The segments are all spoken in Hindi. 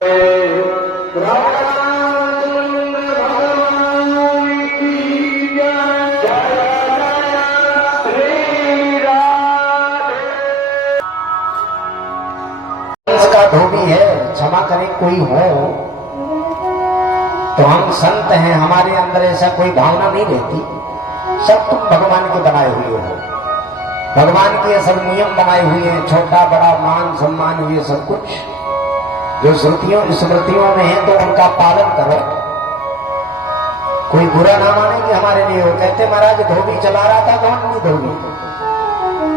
इसका धोबी है, क्षमा करे कोई हो तो हम संत हैं, हमारे अंदर ऐसा कोई भावना नहीं रहती। सब तुम भगवान के बनाए हुए हो, भगवान के सब नियम बनाए हुए हैं, छोटा बड़ा मान सम्मान ये सब कुछ जो श्रुतियों स्मृतियों में है तो उनका पालन करो। कोई बुरा ना माने कि हमारे लिए हो। कहते महाराज धोबी चला रहा था, कौन की धोबी?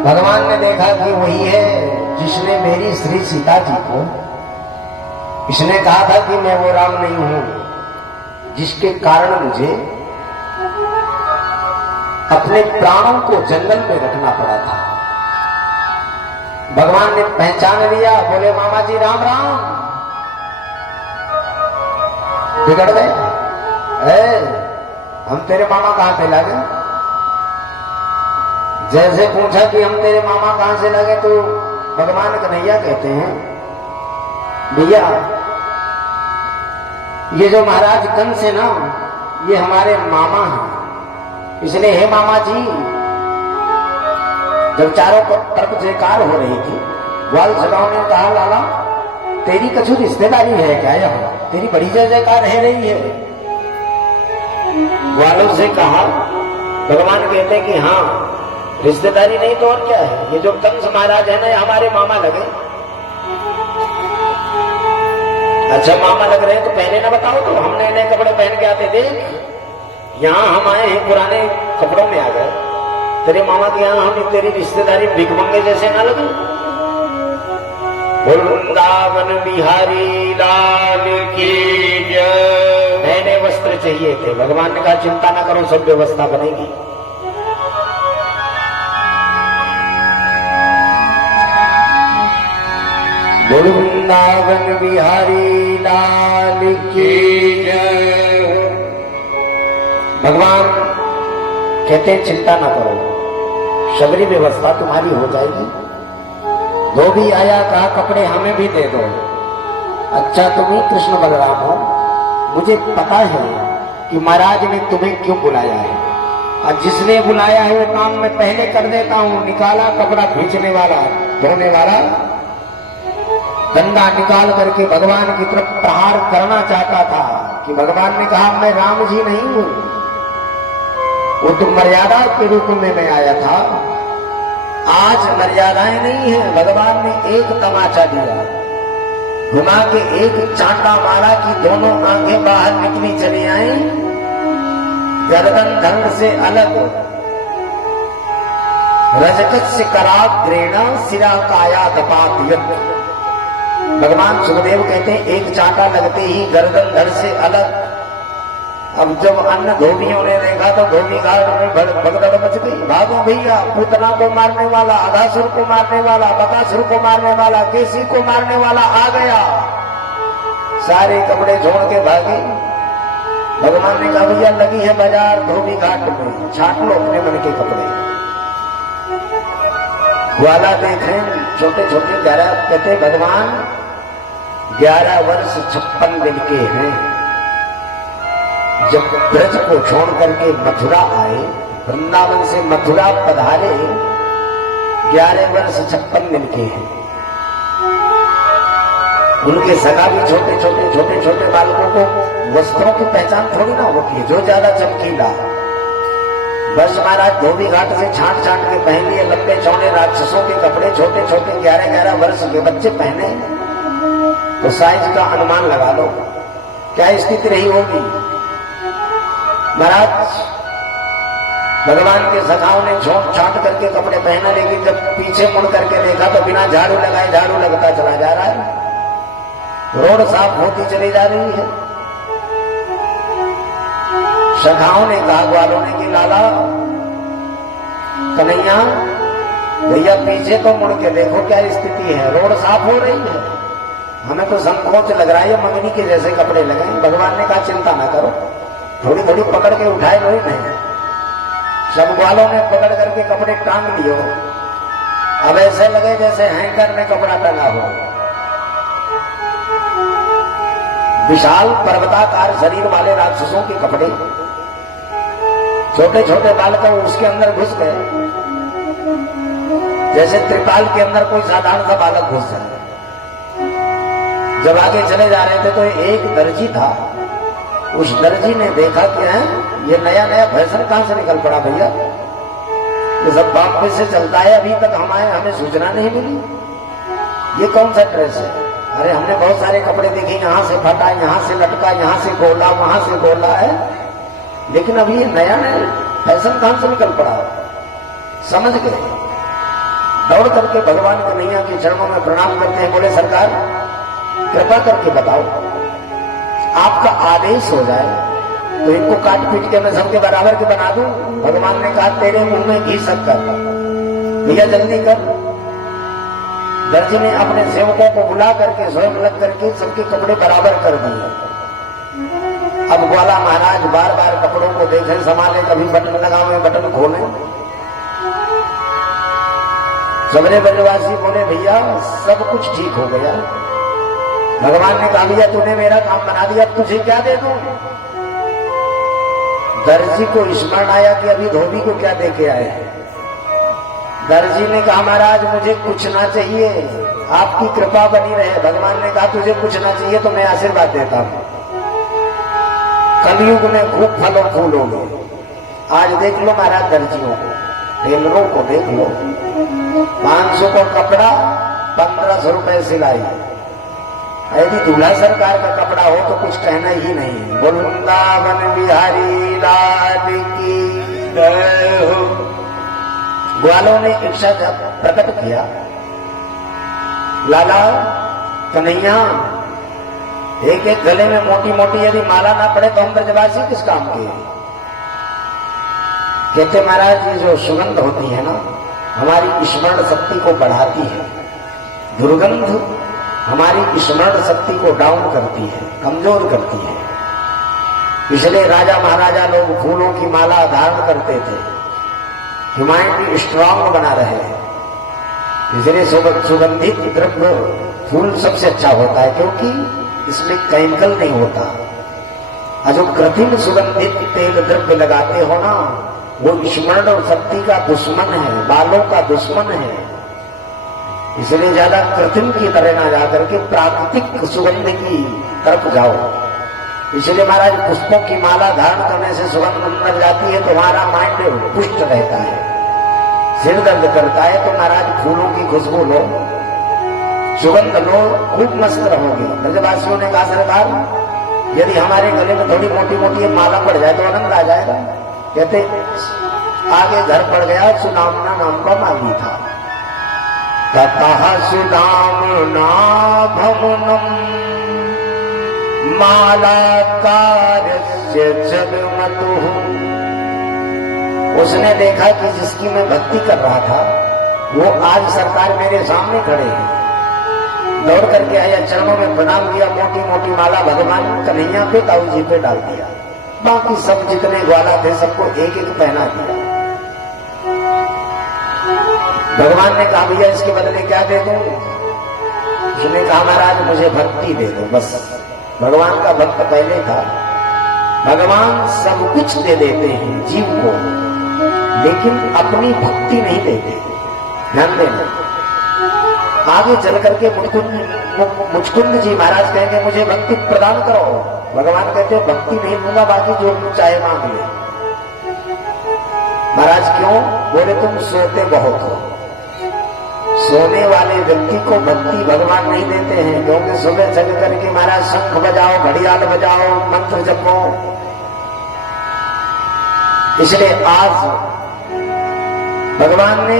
भगवान ने देखा कि वही है जिसने मेरी श्री सीता जी को, इसने कहा था कि मैं वो राम नहीं हूं जिसके कारण मुझे अपने प्राणों को जंगल में रखना पड़ा था। भगवान ने पहचान लिया, बोले मामा जी राम राम। बिगड़ गए, हम तेरे मामा कहां से लगे? जैसे पूछा कि हम तेरे मामा कहां से लगे तो भगवान कन्हैया कहते हैं भैया ये जो महाराज कंस है ना ये हमारे मामा हैं। इसलिए हे मामा जी, जब चारों तरफ जयकार हो रही थी, ग्वाल सगाओं ने कहा लाला तेरी कछु रिश्तेदारी है क्या यहाँ? तेरी बड़ी जयकार रह रही है। ग्वालों से कहा, भगवान कहते कि हाँ रिश्तेदारी नहीं तो और क्या है, ये जो कंस महाराज है ना ये हमारे मामा लगे। अच्छा मामा लग रहे हैं तो पहले ना बताओ, तो हम नए नए कपड़े पहन के आते। देख यहाँ हम आए हैं पुराने कपड़ों में आ गए, तेरे मामा के यहाँ हम तेरी रिश्तेदारी भिखमंगे जैसे ना लगे। वृंदावन बिहारी लाल की जय। नए नए वस्त्र चाहिए थे। भगवान ने कहा चिंता ना करो, सब व्यवस्था बनेगी। वृंदावन बिहारी लाल की जय। भगवान कहते हैं चिंता ना करो, सबरी व्यवस्था तुम्हारी हो जाएगी। धोबी आया, कहा कपड़े हमें भी दे दो। अच्छा तुम ही कृष्ण बलराम हो, मुझे पता है कि महाराज ने तुम्हें क्यों बुलाया है, और जिसने बुलाया है वो काम मैं पहले कर देता हूं। निकाला कपड़ा खींचने वाला, धोने वाला डंडा निकाल करके भगवान की तरफ प्रहार करना चाहता था कि भगवान ने कहा मैं राम जी नहीं हूं, वो तो मर्यादा के रूप में मैं आया था। आज मर्यादाएं नहीं है। भगवान ने एक तमाचा दिया, घुमा के एक चांटा मारा कि दोनों आंखें बाहर निकली चली आई, गर्दन धड़ से अलग, रजकत से कराग्रेणा सिरा काया दपात यज्ञ। भगवान सुखदेव कहते हैं एक चांटा लगते ही गर्दन धड़ से अलग। अब जब अन्य धोबियों ने देखा तो धोबी घाट में भगदड़ मच गई। भागो भैया, पूतना को मारने वाला, अघासुर को मारने वाला, बकासुर को मारने वाला, केसी को मारने वाला आ गया। सारे कपड़े छोड़ के भागे। भगवान ने कहा भैया लगी है बाजार धोबी घाट में, छाट लो अपने मन के कपड़े। ग्वाला देखे छोटे छोटे 11, कहते भगवान 11 वर्ष 56 दिन के हैं। जब ब्रज को छोड़ करके मथुरा आए, वृंदावन से मथुरा पधारे, 11 वर्ष 56 दिन के हैं। उनके सगा भी छोटे छोटे बालकों को वस्त्रों की पहचान थोड़ी ना होती है, जो ज्यादा चमकीला। बस महाराज धोबी घाट से छांट के पहन लिए लंबे चौड़े राक्षसों के कपड़े, छोटे 11 वर्ष के बच्चे पहने। तो साइज का अनुमान लगा लो क्या स्थिति रही होगी। महाराज भगवान के सखाओं ने छोट छाट करके कपड़े पहना, लेकिन जब पीछे मुड़ करके देखा तो बिना झाड़ू लगाए झाड़ू लगता चला जा रहा है, रोड साफ होती चली जा रही है। सखाओं ने कहा ग्वालों ने कि लाला कन्हैया भैया पीछे तो मुड़ के देखो क्या स्थिति है, रोड साफ हो रही है, हमें तो संकोच लग रहा है मंगनी के जैसे कपड़े लगे। भगवान ने कहा चिंता ना करो, थोड़ी थोड़ी पकड़ के उठाए लो ही नहीं। सब ग्वालों ने पकड़ करके कपड़े टांग लियो, अब ऐसे लगे जैसे हैंगर में कपड़ा टंगा हो। विशाल पर्वताकार शरीर वाले राक्षसों के कपड़े, छोटे छोटे बालक उसके अंदर घुस गए, जैसे त्रिपाल के अंदर कोई साधारण सा बालक घुस जाए। जब आगे चले जा रहे थे तो एक दर्जी था, उस दर्जी ने देखा कि ये नया नया फैशन कहां से निकल पड़ा भैया, ये सब बॉम्बे से चलता है, अभी तक हमें सूचना नहीं मिली, ये कौन सा ड्रेस है? अरे हमने बहुत सारे कपड़े देखे, यहां से फटा, यहां से लटका, यहां से गोला, वहां से गोला है, लेकिन अभी ये नया नया फैशन कहां से निकल पड़ा? समझ गए, दौड़ करके भगवान कन्हैया के चरणों में प्रणाम करते हैं, बोले सरकार कृपा करके बताओ, आपका आदेश हो जाए तो इनको काट पीट के मैं सबके बराबर के बना दूं। भगवान ने कहा तेरे मुंह में घी शक्कर, भैया जल्दी कर। दर्जी ने अपने सेवकों को बुला करके स्वयं लग करके सबके कपड़े बराबर कर दिए। अब ग्वाला महाराज बार बार कपड़ों को देखें, संभाले, कभी बटन लगावे, बटन खोले। सबरे ब्रजवासी बोले भैया सब कुछ ठीक हो गया। भगवान ने कहा भैया तूने मेरा काम बना दिया, अब तुझे क्या दे दूं? दर्जी को स्मरण आया कि अभी धोबी को क्या दे के आए हैं। दर्जी ने कहा महाराज मुझे कुछ ना चाहिए, आपकी कृपा बनी रहे। भगवान ने कहा तुझे कुछ ना चाहिए तो मैं आशीर्वाद देता हूं, कलयुग में खूब फलों फूल होंगे। आज देख लो महाराज दर्जियों को, टेलरों को देख लो, 500 का कपड़ा, 1500 रुपए सिलाई। यदि दूल्हा सरकार का कपड़ा हो तो कुछ कहना ही नहीं। वृंदावन बिहारी लाल की जय हो। ग्वालों ने इच्छा प्रकट किया, लाला कन्हैया एक एक गले में मोटी मोटी यदि माला ना पड़े तो हम ब्रजवासी किस काम के? कहते महाराज ये जो सुगंध होती है ना, हमारी स्मरण शक्ति को बढ़ाती है, दुर्गंध हमारी स्मरण शक्ति को डाउन करती है, कमजोर करती है। इसलिए राजा महाराजा लोग फूलों की माला धारण करते थे, ह्यूमैनिटी स्ट्रांग बना रहे हैं। इसलिए सुगंधित द्रव्य फूल सबसे अच्छा होता है, क्योंकि इसमें केमिकल नहीं होता। और जो कृत्रिम सुगंधित तेल द्रव्य लगाते हो ना, वो स्मरण और शक्ति का दुश्मन है, बालों का दुश्मन है। इसलिए ज्यादा कृत्रिम की तरह ना जाकर के प्राकृतिक सुगंध की तरफ जाओ। इसलिए महाराज पुष्पों की माला धारण करने से सुगंध अंदर जाती है तो हमारा माइंड पुष्ट रहता है। सिर दर्द करता है तो महाराज फूलों की खुशबू लो, सुगंध लो, खूब मस्त रहोगे। ब्रजवासियों ने कहा सरकार यदि हमारे गले में थोड़ी मोटी मोटी माला पड़ जाए तो आनंद आ जाएगा। कहते आगे घर पड़ गया, सुदामना नाम का माली था। ततः सुदामना भवनम मालाकारस्य जगमतुः। उसने देखा कि जिसकी मैं भक्ति कर रहा था वो आज सरकार मेरे सामने खड़े हैं। दौड़ करके आया, चरणों में प्रणाम किया, मोटी मोटी माला भगवान कन्हैया पे, ताऊ जी पे डाल दिया। बाकी सब जितने ग्वाला थे सबको एक एक पहना दिया। भगवान ने कहा भैया इसके बदले क्या दे दूं? उसने कहा महाराज मुझे भक्ति दे दो बस। भगवान का भक्त पहले था। भगवान सब कुछ दे देते हैं जीव को, लेकिन अपनी भक्ति नहीं देते। ध्यान देना। आगे चल करके मुचकुंद जी महाराज कहेंगे मुझे भक्ति प्रदान करो। भगवान कहते हैं भक्ति नहीं दूंगा, बाकी जो चाहे मांग ले। महाराज क्यों? बोले तुम सोते बहुत हो। सोने वाले व्यक्ति को भक्ति भगवान नहीं देते हैं, क्योंकि सुबह जग करके महाराज शंख बजाओ, घड़ियाल बजाओ, मंत्र जपो। इसलिए आज भगवान ने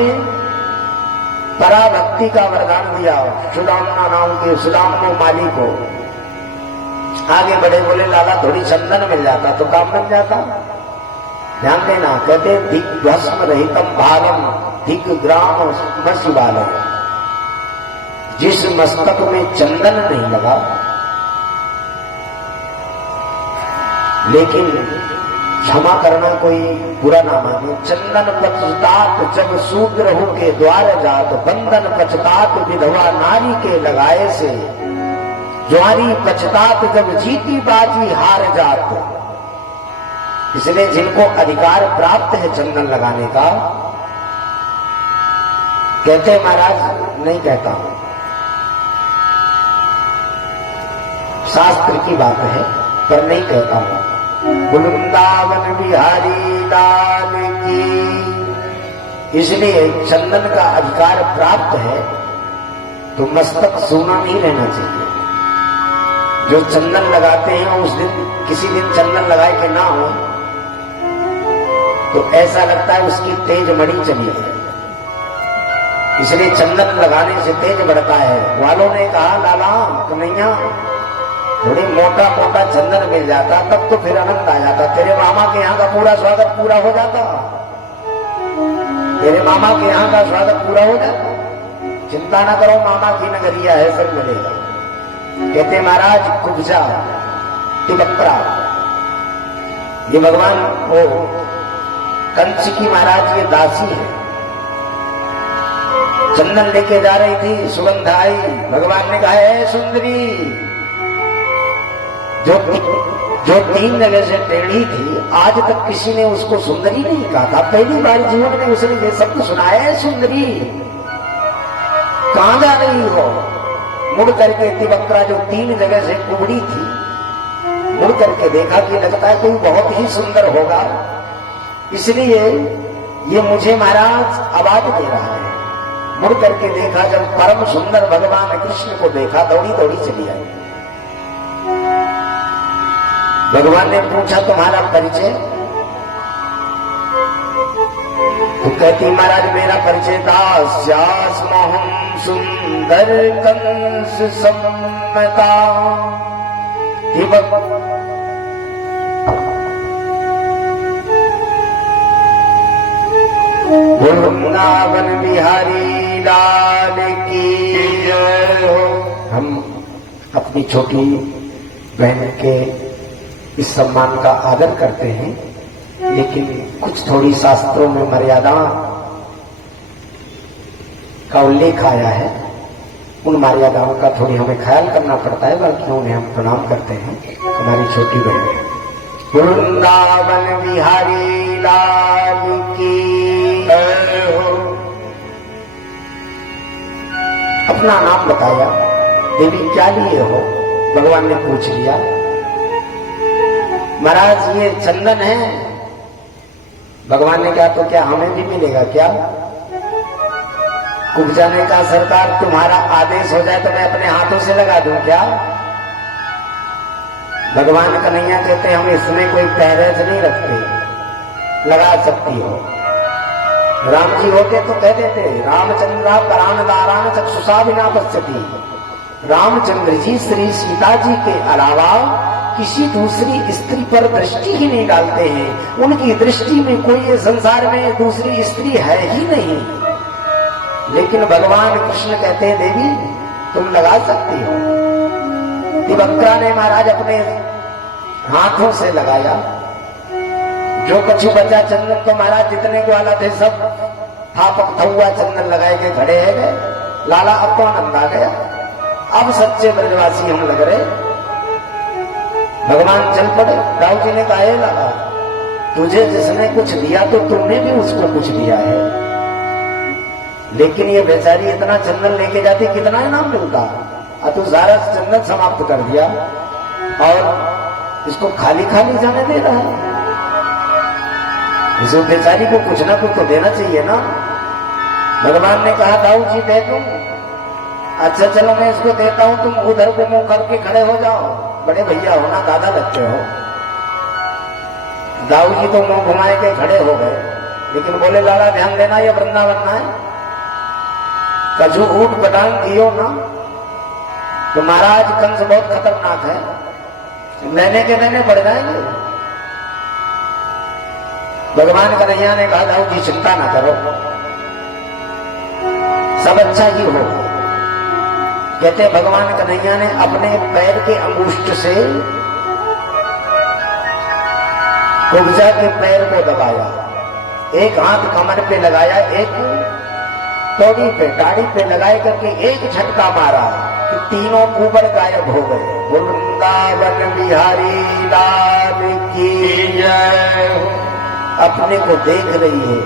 पराभक्ति का वरदान दिया सुदामना नाम के सुदामनो माली को। आगे बढ़े, बोले लाला थोड़ी चंदन मिल जाता तो काम बन जाता। ध्यान देना, कहते दिग्भस्म रहितम भालम दिग्ग्राम शिवालय। जिस मस्तक में चंदन नहीं लगा, लेकिन क्षमा करना कोई बुरा ना माने, चंदन पचतात जब शूद्र हो के द्वार जात, बंधन पचतात विधवा नारी के लगाए से। ज्वारी पछतात जब जीती बाजी हार जात। इसलिए जिनको अधिकार प्राप्त है चंदन लगाने का, कहते महाराज नहीं कहता हूं, शास्त्र की बात है पर नहीं कहता हूं। वृंदावन बिहारी लाल की। इसलिए चंदन का अधिकार प्राप्त है तो मस्तक सूना नहीं रहना चाहिए। जो चंदन लगाते हैं उस दिन किसी दिन चंदन लगाए के ना हो तो ऐसा लगता है उसकी तेज मणि चली है। इसलिए चंदन लगाने से तेज बढ़ता है। वालों ने कहा लाला कन्हैया थोड़ी मोटा मोटा चंदन मिल जाता तब तो फिर आनंद आ जाता, तेरे मामा के यहाँ का पूरा स्वागत पूरा हो जाता, तेरे मामा के यहाँ का स्वागत पूरा हो जाता। चिंता ना करो, मामा की नगरिया है, सब मिलेगा। कहते महाराज कुब्जा तिबक्रा, ये भगवान वो कंस की महाराज ये दासी है। चंदन लेके जा रही थी, सुगंध आई, भगवान ने कहा है सुंदरी, जो 3 जगह से टेढ़ी थी आज तक किसी ने उसको सुंदरी नहीं कहा था। पहली बार जीवन में उसने ये शब्द सुनाया है सुंदरी। कहां जा रही हो? मुड़ करके तिबक्रा जो 3 जगह से कुबड़ी थी, मुड़ करके देखा कि लगता है कोई बहुत ही सुंदर होगा, इसलिए ये मुझे महाराज आवाज दे रहा है। मुड़ करके देखा, जब परम सुंदर भगवान कृष्ण को देखा दौड़ी दौड़ी चली आई। भगवान ने पूछा तुम्हारा परिचय? तो कहती महाराज मेरा परिचय था श्यास्महं सुंदर कंस सम्मता। वृंदावन बिहारी लाल की जय हो। हम अपनी छोटी बहन के इस सम्मान का आदर करते हैं, लेकिन कुछ थोड़ी शास्त्रों में मर्यादा का उल्लेख आया है, उन मर्यादाओं का थोड़ी हमें ख्याल करना पड़ता है। बाकी उन्हें हम प्रणाम करते हैं, हमारी छोटी बहन है। वृंदावन बिहारी लाल की जय हो। अपना नाम बताया, देवी क्या लिए हो? भगवान ने पूछ लिया। महाराज ये चंदन है। भगवान ने कहा तो क्या हमें भी मिलेगा क्या? कुब्जा ने कहा सरकार तुम्हारा आदेश हो जाए तो मैं अपने हाथों से लगा दूं क्या? भगवान कन्हैया कहते हम इसमें कोई पहरेज नहीं रखते, लगा सकती हो। राम जी होते तो कह देते रामचंद्र प्राण दारान चक्षुषा बिना पश्यति। रामचंद्र जी श्री सीता जी के अलावा किसी दूसरी स्त्री पर दृष्टि ही नहीं डालते हैं। उनकी दृष्टि में कोई संसार में दूसरी स्त्री है ही नहीं। लेकिन भगवान कृष्ण कहते हैं देवी तुम लगा सकती हो। तिबक्रा ने महाराज अपने हाथों से लगाया। जो कछु बचा चंदन तो महाराज जितने ग्वाला थे सब थापक थुआ चंदन लगाए के खड़े है गए। लाला अब तो आनंद आ गया, अब सच्चे ब्रजवासी हम लग रहे। भगवान चल पड़े। राव जी ने कहा लाला तुझे जिसने कुछ दिया तो तुमने भी उसको कुछ दिया है, लेकिन ये बेचारी इतना चंदन लेके जाती कितना इनाम मिलता। तू सारा चंदन समाप्त कर दिया और इसको खाली खाली जाने दे रहा है। इस बेचारी को कुछ ना कुछ तो देना चाहिए ना। भगवान ने कहा दाऊ जी दे दूं। अच्छा चलो मैं इसको देता हूं, तुम उधर को मुंह करके खड़े हो जाओ, बड़े भैया हो ना, दादा लगते हो। दाऊ जी तो मुंह घुमाए के खड़े हो गए, लेकिन बोले लाला ध्यान देना ये वृंदावन है, कजू ऊट पटांग दियो ना तो महाराज कंस बहुत खतरनाक है, नैने के नैने बढ़ जाएंगे। भगवान कन्हैया ने कहा दाऊ जी चिंता ना करो, सब अच्छा ही हो। कहते भगवान कन्हैया ने अपने पैर के अंगुष्ठ से कुब्जा के पैर को दबाया, एक हाथ कमर पे लगाया, एक तोड़ी पे दाढ़ी पे लगाए करके एक झटका मारा। कि तीनों कुबड़ गायब हो गए। वृंदावन बिहारी लाल की जय। अपने को देख रही है,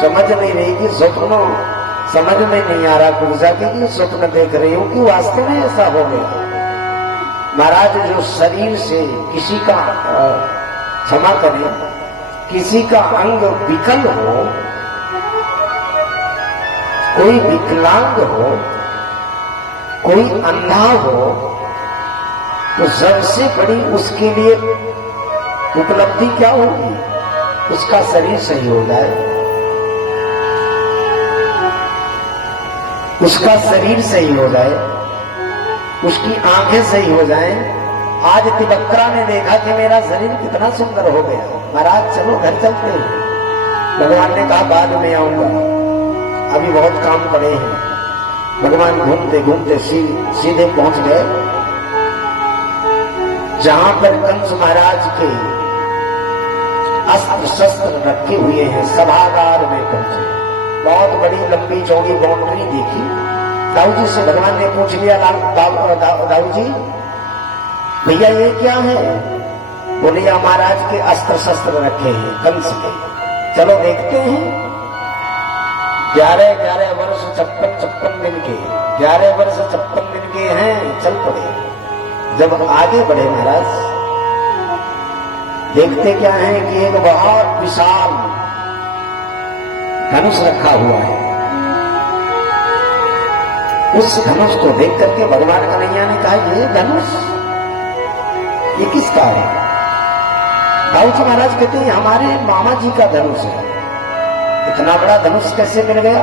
समझ नहीं रही कि स्वप्न, समझ में नहीं आ रहा गुरजा की स्वप्न देख रही हूं कि वास्तव में ऐसा हो गया। महाराज जो शरीर से किसी का क्षमा करें, किसी का अंग विकल हो, कोई विकलांग हो, कोई अंधा हो, तो सबसे बड़ी उसके लिए उपलब्धि क्या होगी? उसका शरीर सही हो जाए, उसका शरीर सही हो जाए, उसकी आंखें सही हो जाएं। आज तिबक्रा ने देखा कि मेरा शरीर कितना सुंदर हो गया। महाराज चलो घर चलते हैं। भगवान ने कहा बाद में आऊंगा, अभी बहुत काम पड़े हैं। भगवान घूमते घूमते सीधे पहुंच गए जहां पर कंस महाराज के अस्त्र शस्त्र रखे हुए हैं। सभागार में पहुंचे, बहुत बड़ी लंबी चौड़ी बाउंड्री देखी। दाऊ जी से भगवान ने पूछ लिया, दाऊ जी भैया ये क्या है? बोले महाराज के अस्त्र शस्त्र रखे हैं कंस के, चलो देखते हैं। 11 वर्ष 56 दिन के, 11 वर्ष 56 दिन के हैं। चल पड़े। जब आगे बढ़े महाराज, देखते क्या है कि एक बहुत विशाल धनुष रखा हुआ है। उस धनुष को देख करके भगवान कन्हैया ने कहा ये धनुष ये किसका है? दाऊ जी महाराज कहते हैं हमारे मामा जी का धनुष है। इतना बड़ा धनुष कैसे मिल गया?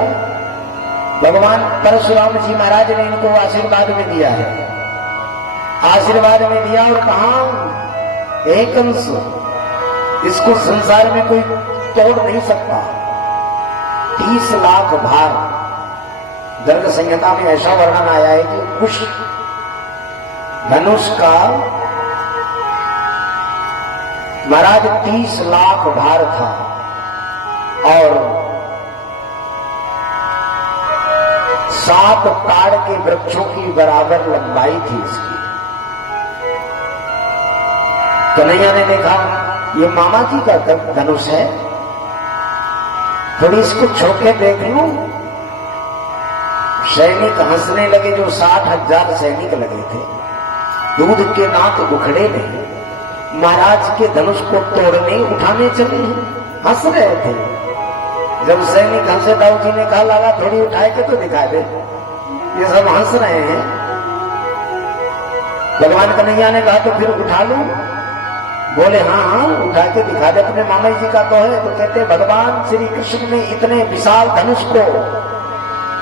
भगवान परशुराम जी महाराज ने इनको आशीर्वाद में दिया है। आशीर्वाद में दिया और कहा एक कंस, इसको संसार में कोई तोड़ नहीं सकता। 30 लाख भार। गर्ग संहिता में ऐसा वर्णन आया है कि उस धनुष का महाराज 30 लाख भार था और 7 ताड़ के वृक्षों की बराबर लंबाई थी इसकी। कन्हैया ने देखा ये मामा जी का धनुष है, थोड़ी इसको छोके देख लूं। सैनिक हंसने लगे, जो 60,000 सैनिक लगे थे। दूध के दांत उखड़े नहीं, महाराज के धनुष को तोड़ने उठाने चले हैं, हंस रहे थे। जब सैनिक हंसे, दाऊ जी ने कहा लाला थोड़ी उठाए के तो दिखा दे, ये सब हंस रहे हैं। भगवान कन्हैया ने कहा तो फिर उठा लूं? बोले हाँ हाँ उठा के दिखा दे, अपने मामा जी का तो है। तो कहते भगवान श्री कृष्ण ने इतने विशाल धनुष को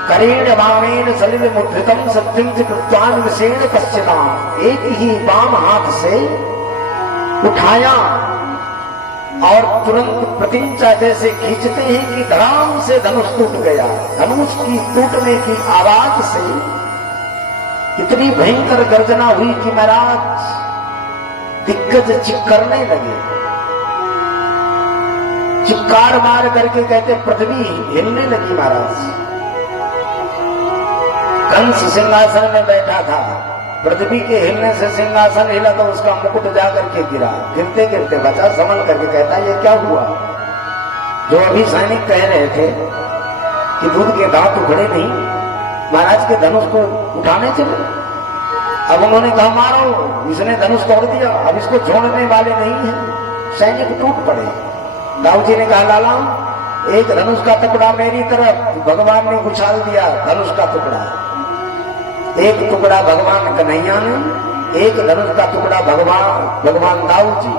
करेण वामेन सलिल मुद्रितम सत्यं च कृत्वान विषेण पश्चिताम, एक ही वाम हाथ से उठाया और तुरंत प्रतिंचा जैसे खींचते हैं कि धड़ाम से धनुष टूट गया। धनुष की टूटने की आवाज से इतनी भयंकर गर्जना हुई कि महाराज दिग्गज चिक्करने लगे। चिक्कार मार करके कहते पृथ्वी हिलने लगी। महाराज कंस सिंहासन में बैठा था, पृथ्वी के हिलने से सिंहासन हिला तो उसका मुकुट जाकर के गिरा। गिरते गिरते बचा, संभल करके कहता ये क्या हुआ? जो अभी सैनिक कह रहे थे कि दूध के दांत उखड़े नहीं, महाराज के धनुष को उठाने चले। अब उन्होंने कहा मारो, इसने धनुष तोड़ दिया, अब इसको छोड़ने वाले नहीं है। सैनिक टूट पड़े। दाऊ जी ने कहा लाला एक धनुष का टुकड़ा मेरी तरफ, भगवान ने उछाल दिया धनुष का टुकड़ा। एक टुकड़ा भगवान कन्हैया ने, एक धनुष का टुकड़ा भगवान दाऊ जी,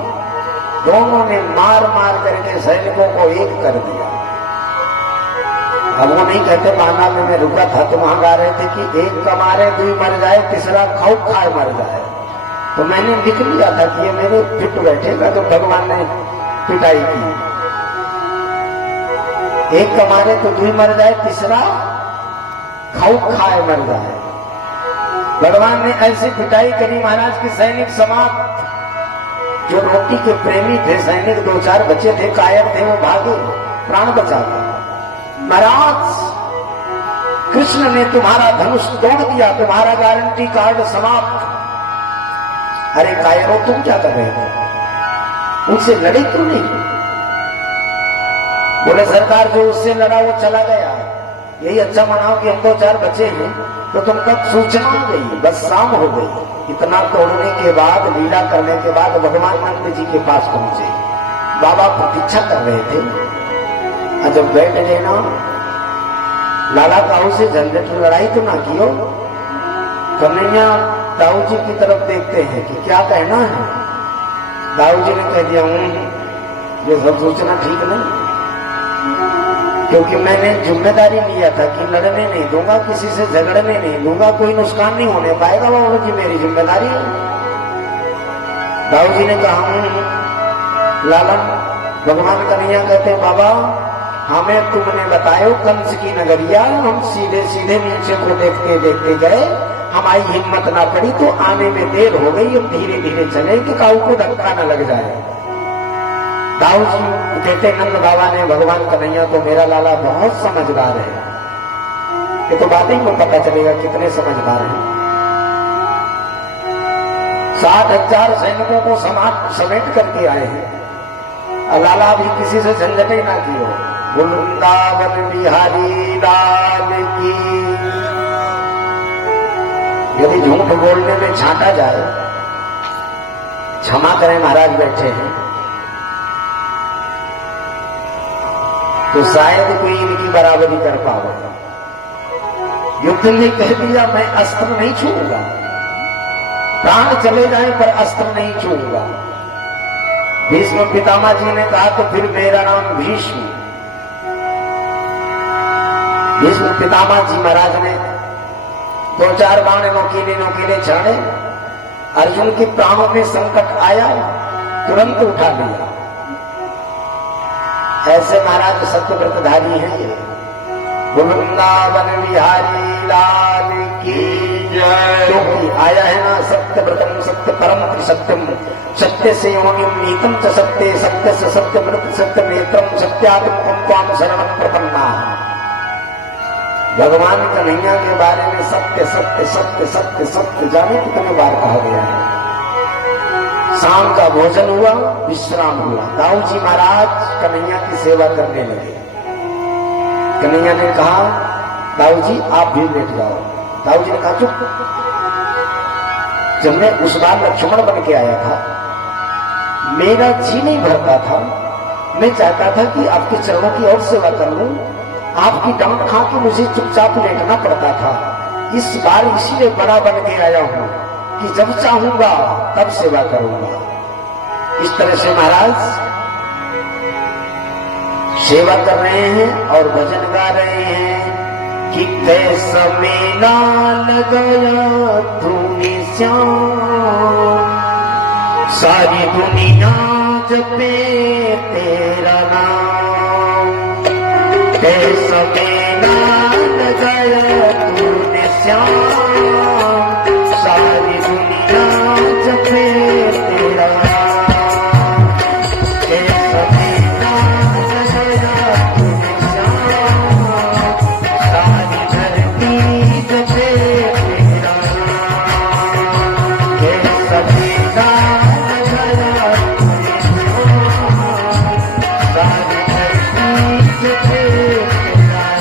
दोनों ने मार मार करके सैनिकों को एक कर दिया। अब वो नहीं कहते माना में मैं रुका था तो वहां गा रहे थे कि एक का मारे दुई मर जाए, तीसरा खौफ खाए मर जाए। तो मैंने लिख लिया था कि ये मेरे फिट बैठेगा, तो भगवान ने पिटाई की। एक का मारे तो दुई मर जाए, तीसरा खौफ खाए मर जाए। भगवान ने ऐसी पिटाई करी महाराज के सैनिक समाप्त। जो रोटी के प्रेमी थे सैनिक, 2-4 बच्चे थे, कायर थे, वो भागे, प्राण बचा गए। महाराज कृष्ण ने तुम्हारा धनुष तोड़ दिया, तुम्हारा गारंटी कार्ड समाप्त। अरे कायरो तुम क्या कर रहे थे, उनसे लड़े क्यों नहीं? बोले सरकार जो उससे लड़ा वो चला गया, यही अच्छा मनाओ कि हम 2-4 बचे हैं। तो तुम तक सूचना आ गई, बस शाम हो गई। इतना तोड़ने के बाद, लीला करने के बाद भगवान नंद जी के पास पहुंचे। बाबा प्रतीक्षा कर रहे थे, और जब बैठ गए ना, लाला ताऊ से झंझट लड़ाई तो ना कियो। कन्हैया ताऊ जी की तरफ देखते हैं कि क्या कहना है। ताऊ जी ने कह दिया ये सब सोचना ठीक नहीं, क्योंकि मैंने जिम्मेदारी लिया था कि लड़ने नहीं दूंगा, किसी से झगड़ने नहीं दूंगा, कोई नुकसान नहीं होने पाएगा, बाबा जी मेरी जिम्मेदारी है। ताऊ जी ने कहा लालन, भगवान कन्हैया कहते बाबा हमें तुमने बतायो कंस की नगरिया, हम सीधे सीधे नीचे को देखते देखते गए, हमारी हिम्मत ना पड़ी तो आने में देर हो गई, अब धीरे धीरे चले कि काऊ को धक्का न लग जाए। दाऊ जी कहते नंद बाबा ने भगवान कन्हैया को मेरा लाला बहुत समझदार है। ये तो बातें को पता चलेगा कितने समझदार हैं। 60,000 सैनिकों को समेट करके आए हैं, लाला भी किसी से झंझट ही ना की हो। वृंदावन बिहारी लाल की। यदि झूठ बोलने में छांटा जाए, क्षमा करें महाराज बैठे हैं, तो शायद कोई इनकी बराबरी कर पाएगा। युद्ध में कह दिया मैं अस्त्र नहीं छूऊंगा, प्राण चले जाए पर अस्त्र नहीं छूऊंगा। भीष्म पितामह जी ने कहा तो फिर मेरा नाम भीष्म। भीष्म पितामह जी महाराज ने 2-4 बाण नोकीले नोकीले छाड़े, अर्जुन के प्राणों में संकट आया, तुरंत उठा लिया। ऐसे महाराज सत्यव्रतधारी हैं ये। वृंदावन बिहारी लाल की जय। क्योंकि आया है ना सत्यव्रतम सत्य परम सत्यम, सत्य से योनिम नीतम च सत्य, सत्य से सत्यव्रत सत्य नेत्रम सत्यात्मकम त्वाम शरणं प्रपन्ना। भगवान कन्हैया के बारे में सत्य सत्य सत्य सत्य सत्य जाने कितने बार कहा गया है। शाम का भोजन हुआ, विश्राम हुआ, दाऊ जी महाराज कन्हैया की सेवा करने लगे। कन्हैया ने कहा दाऊ जी आप भी लेट जाओ। दाऊ जी ने कहा चुप। जब मैं उस बार लक्ष्मण बन के आया था, मेरा जी नहीं भरता था, मैं चाहता था कि आपके चरणों की और सेवा कर लूं, आपकी डांट खा के मुझे चुपचाप लेटना पड़ता था। इस बार इसीलिए बड़ा बन के आया हूं कि जब चाहूंगा तब सेवा करूंगा। इस तरह से महाराज सेवा कर रहे हैं और भजन गा रहे हैं कि कैसा मेला लगाया तूने श्याम, सारी दुनिया जपे तेरा नाम। कैसा मेला लगाया तूने श्याम, सारी दुनिया जपे तेरा नाम। कैसा मेला लगाया तूने श्याम, सारी धरती जपे तेरा नाम। कैसा मेला लगाया तूने श्याम, सारी धरती जपे तेरा नाम।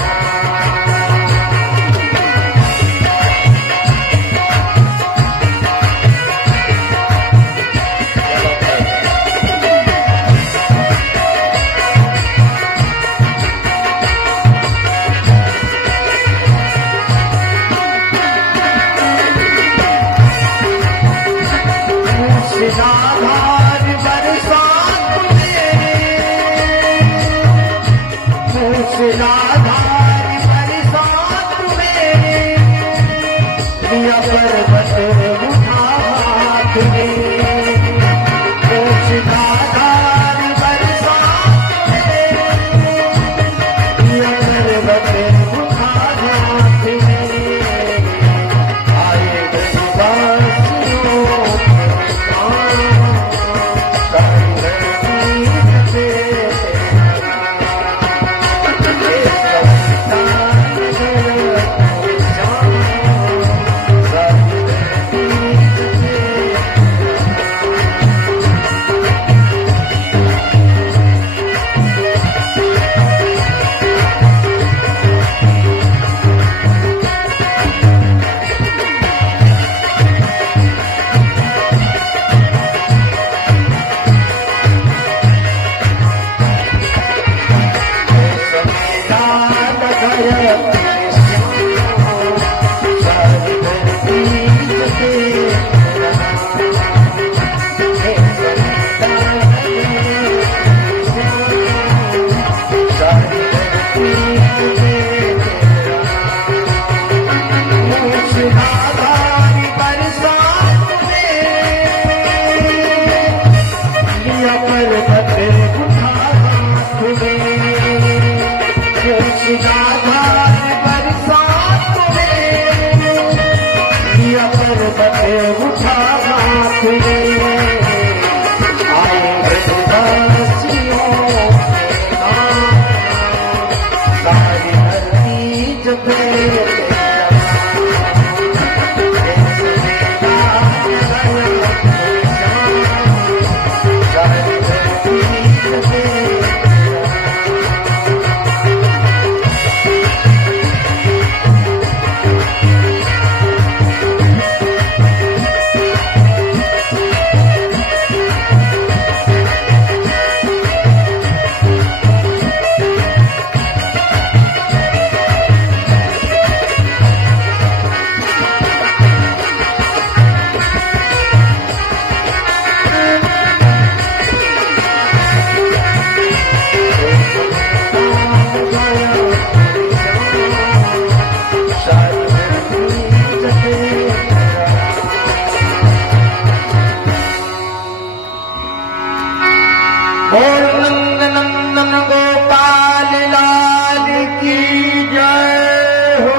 बोल नंद नंदन गोपाल लाल की जय हो,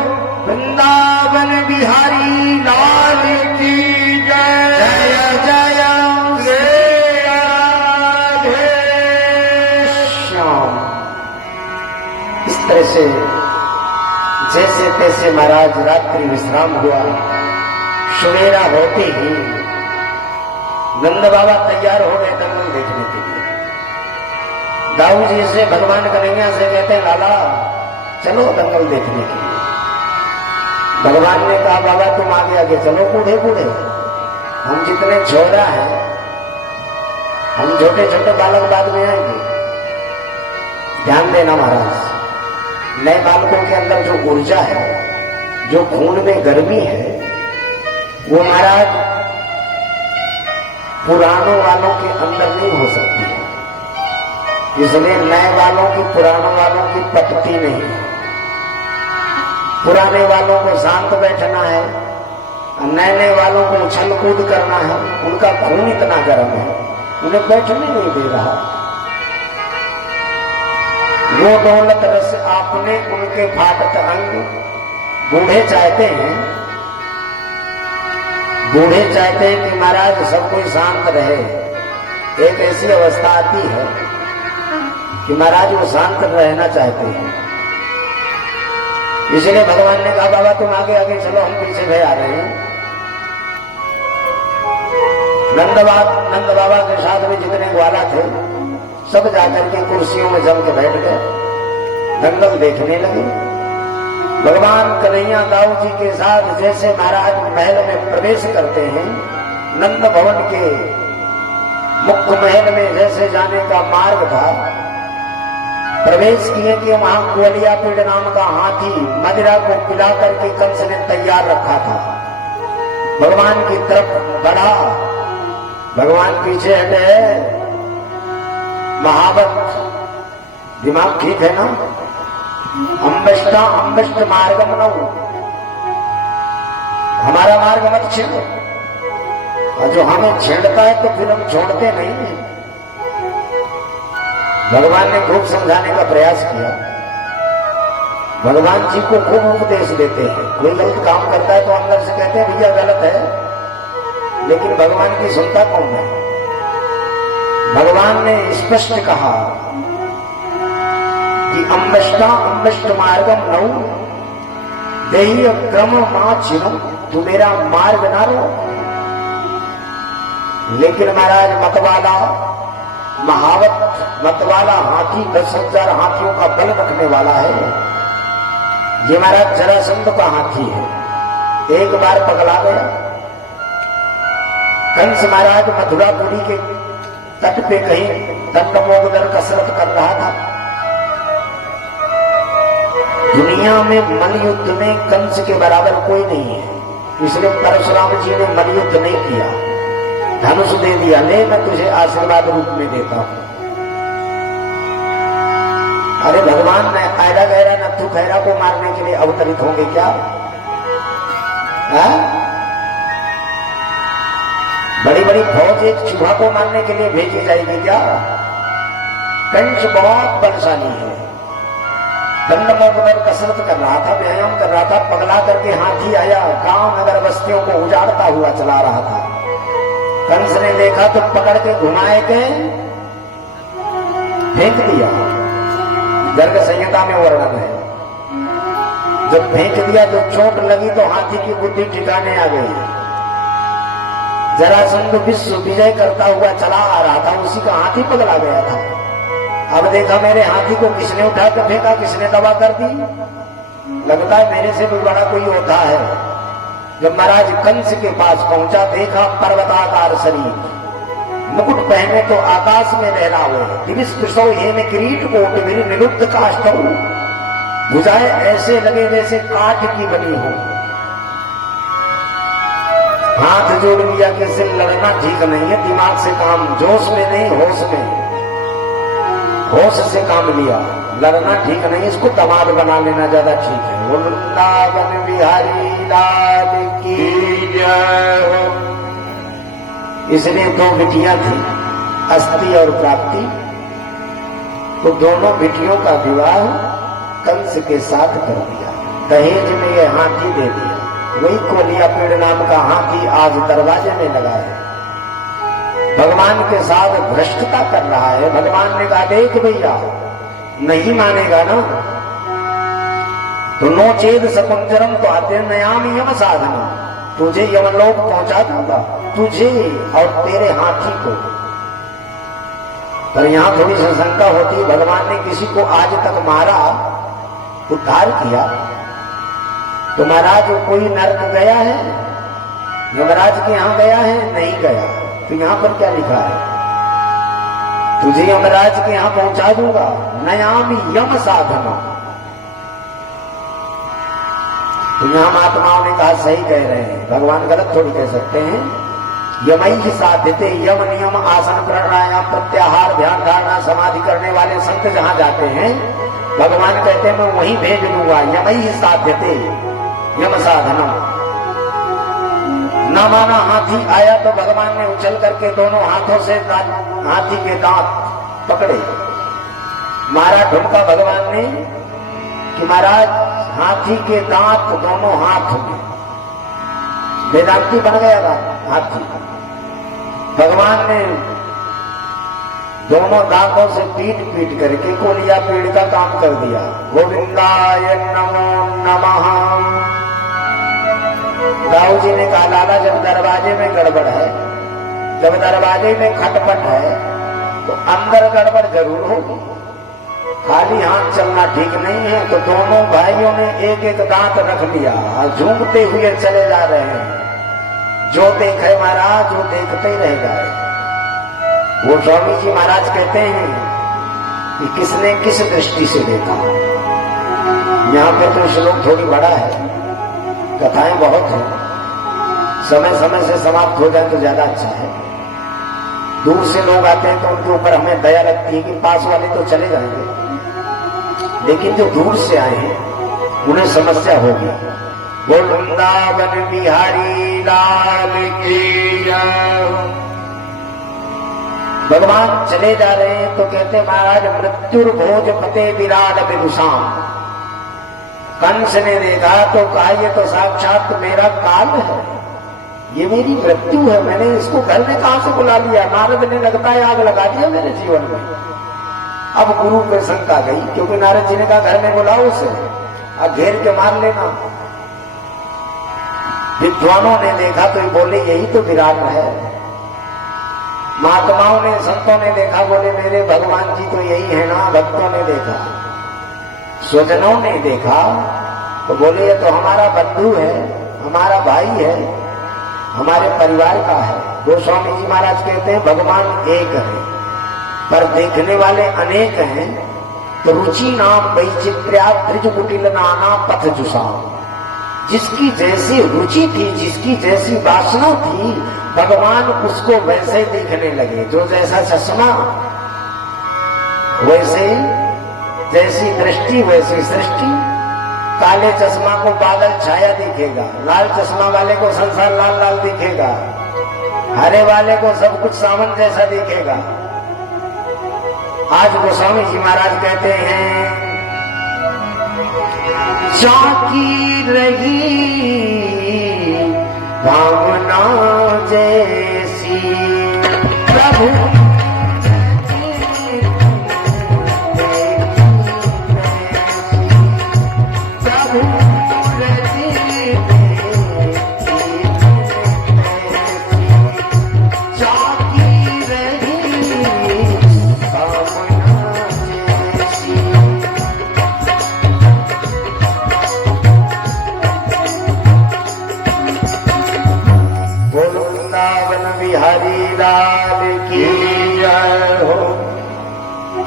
वृंदावन बिहारी लाल की जय। जय जय श्री राधे श्याम। इस तरह से जैसे तैसे महाराज रात्रि विश्राम हुआ। सवेरा होते ही नंद बाबा तैयार हो गए दंगल देखने के लिए। दाऊ जी से भगवान कन्हैया से कहते हैं लाला चलो दंगल देखने के लिए। भगवान ने कहा बाबा तुम आगे आगे चलो, बूढ़े बूढ़े हम जितने छोरा हैं, हम छोटे छोटे बालक बाद में आएंगे। ध्यान देना महाराज, नए बालकों के अंदर जो ऊर्जा है, जो खून में गर्मी है, वो महाराज पुरानों वालों के अंदर नहीं हो सकती है। इसलिए नए वालों की पुरानों वालों की पटती नहीं है। पुराने वालों को शांत बैठना है, नए नए वालों को उछल कूद करना है। उनका खून इतना गर्म है, उन्हें बैठने नहीं दे रहा। वो दौलत रस आपने उनके फाटत अंग। बूढ़े चाहते हैं कि महाराज सब कोई शांत रहे। एक ऐसी अवस्था आती है कि महाराज वो शांत रहना चाहते हैं। इसलिए भगवान ने कहा बाबा तुम आगे आगे चलो, हम पीछे भय आ रहे हैं। नंद बाबा के साथ में जितने ग्वाला थे सब जाकर के कुर्सियों में जम के बैठ गए, दंगल देखने लगे। भगवान कन्हैया दाऊ जी के साथ जैसे महाराज महल में प्रवेश करते हैं, नंद भवन के मुख्य महल में जैसे जाने का मार्ग था, प्रवेश किए कि वहां कुवलिया पीड़ नाम का हाथी मदिरा को पिला करके कंस ने तैयार रखा था। भगवान की तरफ बढ़ा, भगवान पीछे हटे। महावत दिमाग ठीक है ना? अम्बिष्ट मार्गम न हो, हमारा मार्ग मत छेड़ो। और जो हमें छेड़ता है तो फिर हम छोड़ते नहीं हैं। भगवान ने खूब समझाने का प्रयास किया। भगवान जी को खूब उपदेश देते हैं। कोई गलत काम करता है तो अंदर से कहते हैं भैया गलत है, लेकिन भगवान की सुनता कौन है? भगवान ने स्पष्ट कहा कि अम्बिष्ट मार्गम नौ देही क्रम मां चिनो, तू मेरा मार्ग ना रो। लेकिन महाराज मतवाला महावत मतवाला हाथी 10,000 हाथियों का बल रखने वाला है। ये महाराज जरासंध का हाथी है। एक बार पगला गया। कंस महाराज मथुरापुरी के तट पे कहीं दंडमोगदर कसरत कर रहा था। दुनिया में मलयुद्ध में कंस के बराबर कोई नहीं है। इसलिए परशुराम जी ने मलयुद्ध नहीं किया, धनुष दे दिया, ले मैं तुझे आशीर्वाद रूप में देता हूं। अरे भगवान ने आयरा गहरा नथु खैरा को मारने के लिए अवतरित होंगे क्या? बड़ी बड़ी फौज एक चूहा को मारने के लिए भेजी जाएगी क्या? कंस बहुत बलशाली है। दंडमोगदर कसरत कर रहा था, व्यायाम कर रहा था, पगला करके हाथी आया, गांव नगर बस्तियों को उजाड़ता हुआ चला रहा था। कंस ने देखा तो पकड़ के घुमाए के फेंक दिया। गर्ग संहिता में वर्णन है। जब फेंक दिया तो चोट लगी तो हाथी की बुद्धि ठिकाने आ गई। जरासंध विश्व विजय करता हुआ चला आ रहा था, उसी का हाथी पगला गया था। अब देखा मेरे हाथी को किसने उठा कर फेंका, किसने दबा कर दी। लगता है मेरे से भी बड़ा कोई होता है। जब महाराज कंस के पास पहुंचा, देखा पर्वताकार शरीर, मुकुट पहने तो आकाश में लहरा हुए, दिविस कृषो हे में किरीट कोट वीर निरुद्ध काष्ठौ, भुजाएं ऐसे लगे जैसे काठ की बनी हो। हाथ जोड़ लिया कि इससे लड़ना ठीक नहीं है, दिमाग से काम, जोश में नहीं होश में, होश से काम लिया, लड़ना ठीक नहीं, इसको दामाद बना लेना ज्यादा ठीक है। वृंदावन बिहारी लाल की जय हो। इसलिए दो बिटियां थी, अस्थि और प्राप्ति। तो दोनों बेटियों का विवाह कंस के साथ कर दिया। दहेज में ये हाथी दे दिया। वही कोलिया पेड़ नाम का हाथी आज दरवाजे में लगा है, भगवान के साथ भ्रष्टता कर रहा है। भगवान ने कहा देख भैया, नहीं मानेगा ना तो नो चेद सकुंजरम तो आते नयाम यम साधना, तुझे यमलोक पहुंचा दूंगा, तुझे और तेरे हाथी को। पर यहां थोड़ी सी शंका होती, भगवान ने किसी को आज तक मारा उद्धार किया तो महाराज कोई नर्क गया है, यमराज के यहां गया है? नहीं गया। तो यहां पर क्या लिखा है? तुझे यमराज के यहां पहुंचा दूंगा, नयाम यम साधना। तो यहां महात्माओं ने कहा सही कह रहे हैं, भगवान गलत थोड़ी कह सकते हैं। यमई साध्यते, यम नियम आसन प्राणायाम प्रत्याहार ध्यान धारणा समाधि करने वाले संत जहां जाते हैं, भगवान कहते हैं मैं वहीं भेज दूंगा। यमई साध्यते यम साधना। न माना हाथी आया तो भगवान ने उछल करके दोनों हाथों से हाथी के दांत पकड़े, मारा ढुमका भगवान ने कि महाराज हाथी के दांत दोनों हाथ में, वेदांती बन गया हाथी। भगवान ने दोनों दांतों से पीट पीट करके कोलिया पेड़ का काम कर दिया। गोविंदाय नमो नमः। राहु जी ने कहा लाला जब दरवाजे में गड़बड़ है, जब दरवाजे में खटपट है तो अंदर गड़बड़ जरूर होगी, खाली हाथ चलना ठीक नहीं है। तो दोनों भाइयों ने एक एक दांत रख लिया और झूमते हुए चले जा रहे हैं। जो देखे महाराज वो देखते ही रह जाए। वो स्वामी जी महाराज कहते हैं कि किसने किस दृष्टि से देखा। यहाँ पर तो श्लोक थोड़ी बड़ा है, कथाएं बहुत हैं, समय समय से समाप्त हो जाए तो ज्यादा अच्छा है। दूर से लोग आते हैं तो उनके ऊपर हमें दया लगती है कि पास वाले तो चले जाएंगे, लेकिन जो दूर से आए हैं उन्हें समस्या होगी। बोल वृंदावन बिहारी लाल की जय। भगवान चले जा रहे हैं तो कहते महाराज मृत्युर्भोज पते विराट विदुषाम। कंस ने देखा तो कहा ये तो साक्षात मेरा काल है, ये मेरी मृत्यु है, मैंने इसको घर में कहां से बुला लिया। नारद ने लगता है आग लगा दिया मेरे जीवन में। अब गुरु पे शंका गई, क्योंकि नारद जी ने कहा घर में बुलाओ उसे, अब घेर के मार लेना। विद्वानों ने देखा तो बोले यही तो विराट है। महात्माओं ने संतों ने देखा, बोले मेरे भगवान जी तो यही है ना। भक्तों ने देखा, स्वजनों ने देखा तो बोले ये तो हमारा बंधु है, हमारा भाई है, हमारे परिवार का है। गोस्वामी जी महाराज कहते हैं भगवान एक है पर देखने वाले अनेक हैं। तो रुचि नाम वैचित्र्या त्रिजुकुटिल नाना पथ जुषाम। जिसकी जैसी रुचि थी, जिसकी जैसी वासना थी, भगवान उसको वैसे दिखने लगे। जो जैसा चश्मा वैसे, जैसी दृष्टि वैसी सृष्टि। काले चश्मा को बादल छाया दिखेगा, लाल चश्मा वाले को संसार लाल लाल दिखेगा, हरे वाले को सब कुछ सावन जैसा दिखेगा। आज गोस्वामी जी महाराज कहते हैं चाकी रही भावना जैसी प्रभु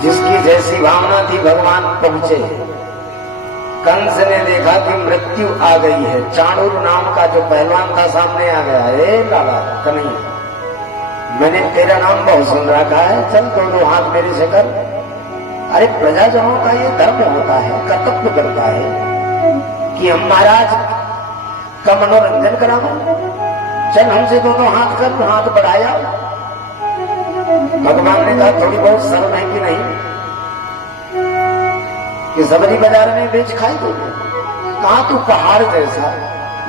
जिसकी जैसी भावना थी भगवान पहुंचे। कंस ने देखा कि मृत्यु आ गई है। चाणूर नाम का जो पहलवान था सामने आ गया। ए लाला कन्हैया, मैंने तेरा नाम बहुत सुन रखा है, चल दोनों हाथ मेरे से कर। अरे प्रजाजनों का ये धर्म होता है, कर्तव्य करता है कि हम महाराज का मनोरंजन कराओ। चल हमसे दोनों हाथ कर, हाथ बढ़ाया। भगवान ने कहा थोड़ी बहुत शर्म है कि नहीं? कि सबरी बाजार में बेच खाई दोगे? कहाँ तू पहाड़ जैसा,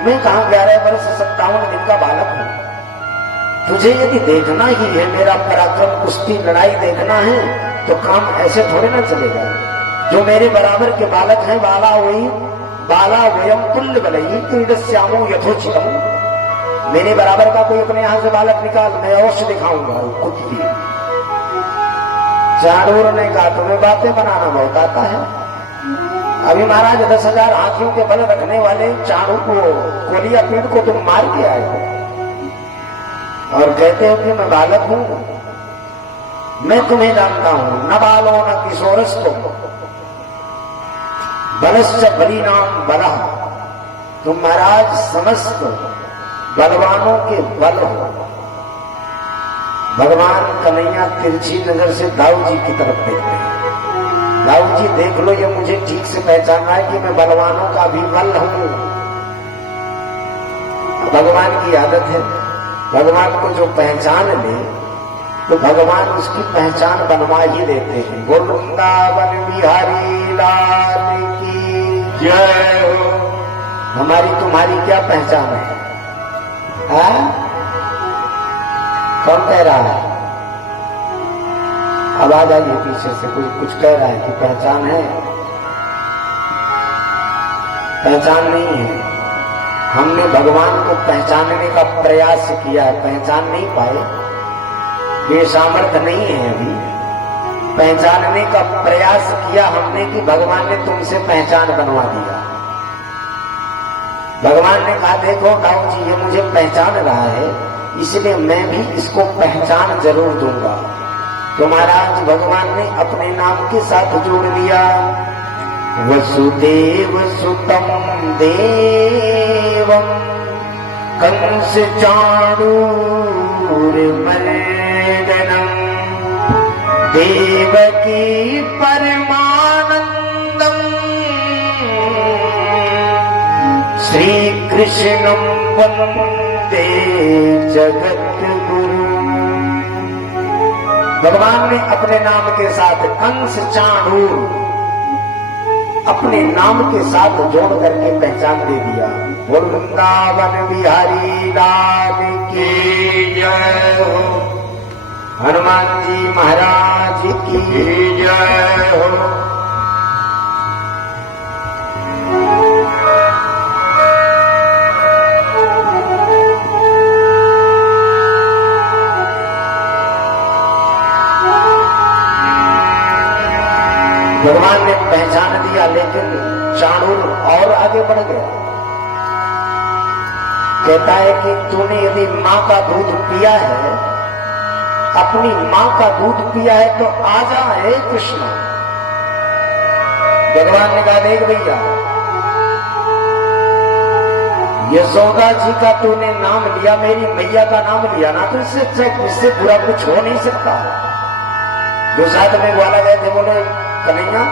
मैं कहाँ 11 वर्ष 57 दिन का बालक हूं। तुझे यदि देखना ही है, मेरा पराक्रम कुश्ती लड़ाई देखना है, तो काम ऐसे थोड़े ना चलेगा। जो मेरे बराबर के बालक हैं, बाला वयम तुल्य बलई क्रीडस्यामो यथोचितम। मेरे बराबर का कोई अपने यहां से बालक निकाल, मैं अवश्य दिखाऊंगा कुछ भी। चाणूर ने कहा तुम्हें बातें बनाना बहुत आता है। अभी महाराज 10,000 हाथियों के बल रखने वाले चाणू को, कोलिया पीठ को तुम मार के आए हो और कहते हो कि मैं बालक हूं। मैं तुम्हें जानता हूं, न बालो न किशोरस्तो बलश्च बली नाम बला। तुम महाराज समस्त बलवानों के बल हो। भगवान कन्हैया तिरछी नजर से दाऊ जी की तरफ देखते हैं। दाऊ जी देख लो, ये मुझे ठीक से पहचानना है कि मैं बलवानों का भी बल हूं। भगवान की आदत है, भगवान को जो पहचान ले तो भगवान उसकी पहचान बनवा ही देते हैं। बोल वृंदावन बिहारी लाल की जय हो। हमारी तुम्हारी क्या पहचान है? कौन कह रहा है? आवाज आई है पीछे से, कोई कुछ कह रहा है कि पहचान है। पहचान नहीं है। हमने भगवान को पहचानने का प्रयास किया है, पहचान नहीं पाए। ये सामर्थ्य नहीं है अभी। पहचानने का प्रयास किया हमने कि भगवान ने तुमसे पहचान बनवा दिया। भगवान ने कहा देखो दाऊ जी, ये मुझे पहचान रहा है, इसलिए मैं भी इसको पहचान जरूर दूंगा। तो महाराज भगवान ने अपने नाम के साथ जोड़ दिया, वसुदेव सुतम देवम कंस चाणूर मर्दनम देवकी परमानंदम श्री कृष्णम वंदे जगत गुरु। भगवान ने अपने नाम के साथ कंस चाणूर अपने नाम के साथ जोड़ करके पहचान दे दिया। बोल वृंदावन बिहारी लाल की जय हो। हनुमान जी महाराज की जय हो। भगवान ने पहचान दिया, लेकिन चाणूर और आगे बढ़ गया। कहता है कि तूने यदि मां का दूध पिया है, अपनी मां का दूध पिया है, तो आजा हे कृष्ण। भगवान ने कहा देख भैया, यशोदा जी का तूने नाम लिया, मेरी मैया का नाम लिया ना, तो इससे बुरा कुछ हो नहीं सकता। जो साथ में ग्वाला गए थे बोले कन्हैया,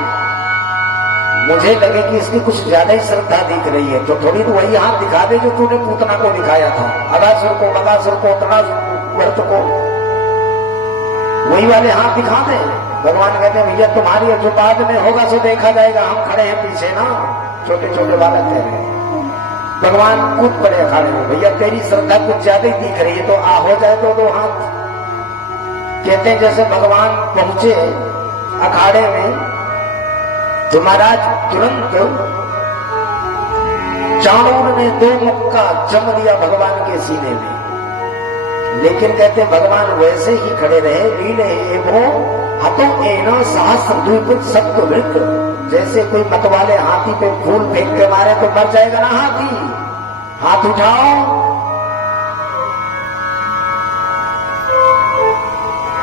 मुझे लगे कि इसकी कुछ ज्यादा ही श्रद्धा दिख रही है, तो थोड़ी तो वही हाथ दिखा दे जो तूने पूतना को दिखाया था, अगासुर को, बगासुर को, व्रत को, वही वाले हाथ दिखा दे। भगवान कहते हैं भैया तुम्हारी जो बाद में होगा सो देखा जाएगा, हम खड़े हैं पीछे ना। छोटे छोटे बालक कह रहे हैं। भगवान कूद पड़े अखाड़े में, भैया तेरी श्रद्धा कुछ ज्यादा ही दिख रही है, तो हो जाए तो दो हाथ। कहते हैं जैसे भगवान पहुंचे अखाड़े में तो महाराज तुरंत चाणूर ने 2 मुक्का जम दिया भगवान के सीने में। लेकिन कहते भगवान वैसे ही खड़े रहे। लीले एवो हतो एना सहस्र द्वीप सत्य वृत्त। जैसे कोई मतवाले हाथी पे फूल फेंक के मारे तो मर जाएगा ना हाथी। हाथ उठाओ,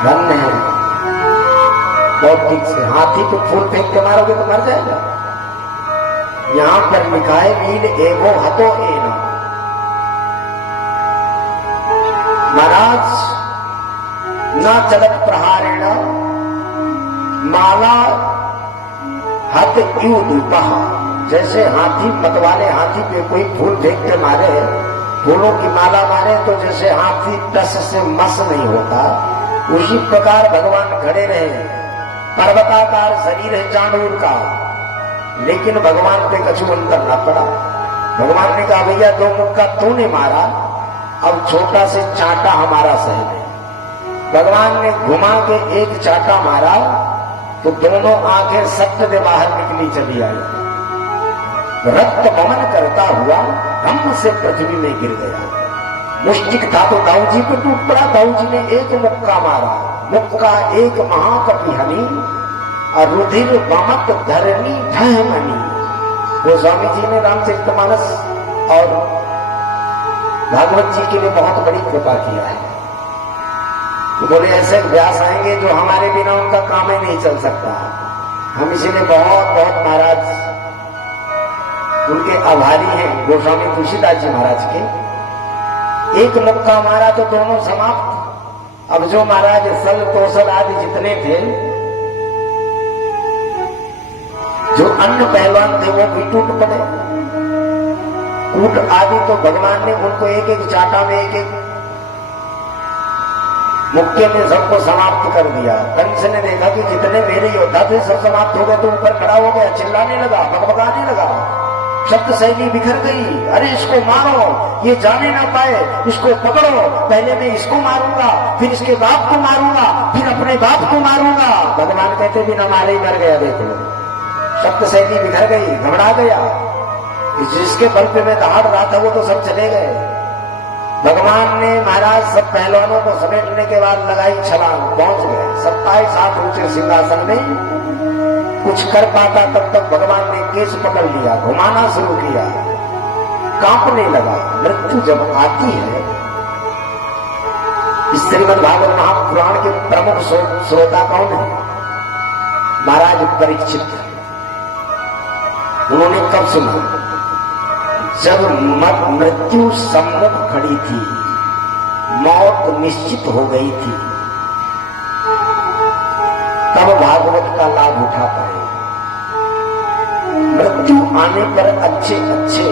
धन्य है। बहुत ठीक से हाथी पे फूल फेंक के मारोगे तो मर जाएगा। यहां पर लिखा है नील एवो हतो एना। महाराज न चलत प्रहारेण माला हत यू दूपा। जैसे हाथी मतवाले हाथी पे कोई फूल फेंक के मारे, फूलों की माला मारे तो जैसे हाथी टस से मस नहीं होता, उसी प्रकार भगवान खड़े रहे। पर्वताकार शरीर है चाणूर का, लेकिन भगवान पे कछु अंतर ना पड़ा। भगवान ने कहा भैया 2 मुक्का तूने मारा, अब छोटा से चांटा हमारा सह ले। भगवान ने घुमा के एक चांटा मारा तो दोनों आंखें सत्य से बाहर निकली चली आई। रक्त बमन करता हुआ धम्म से पृथ्वी में गिर गया। मुष्टिक था तो दाऊ जी पे टूट पड़ा। दाऊ जी ने एक मुक्का मारा, मुक्का एक महाकपि हनी और रुधिर बमत धरनी ढहमनी। गोस्वामी जी ने रामचरितमानस और भागवत जी के लिए बहुत बड़ी कृपा किया है। बोले ऐसे व्यास आएंगे जो हमारे बिना उनका काम ही नहीं चल सकता। हम इसीलिए बहुत बहुत महाराज उनके आभारी हैं, गोस्वामी तुलसीदास जी महाराज के। एक मुक्का मारा तो दोनों समाप्त। अब जो महाराज सल तोसल आदि जितने थे, जो अन्य पहलवान थे वो भी टूट पड़े। कूट आदि तो भगवान ने उनको एक एक चाटा में एक एक मुक्के में सबको समाप्त कर दिया। कंस ने देखा कि जितने मेरे योद्धा थे सब समाप्त हो गए तो ऊपर खड़ा हो गया, चिल्लाने लगा, बकबकाने लगा, शब्द शैली बिखर गई। अरे इसको मारो, ये जाने ना पाए, इसको पकड़ो, पहले मैं इसको मारूंगा, फिर इसके बाप को मारूंगा, फिर अपने बाप को मारूंगा। भगवान कहते बिना मारे ही मर गया। देख लो, शब्द शैली बिखर गई, घबरा गया। जिसके बल पे मैं दहाड़ रहा था वो तो सब चले गए। भगवान ने महाराज सब पहलवानों को समेटने के बाद लगाई छलांग, पहुंच गए 27 हाथ ऊंचे सिंहासन में। कुछ कर पाता तब तक भगवान ने केस पकड़ लिया, घुमाना शुरू किया, कांपने लगा। मृत्यु जब आती है, इस श्रीमद् भागवत महापुराण के प्रमुख श्रोता कौन है? महाराज परीक्षित। उन्होंने कब सुना? जब मृत्यु सम्मुख खड़ी थी, मौत निश्चित हो गई थी, तब भागवत का लाभ उठा पाए। मृत्यु आने पर अच्छे अच्छे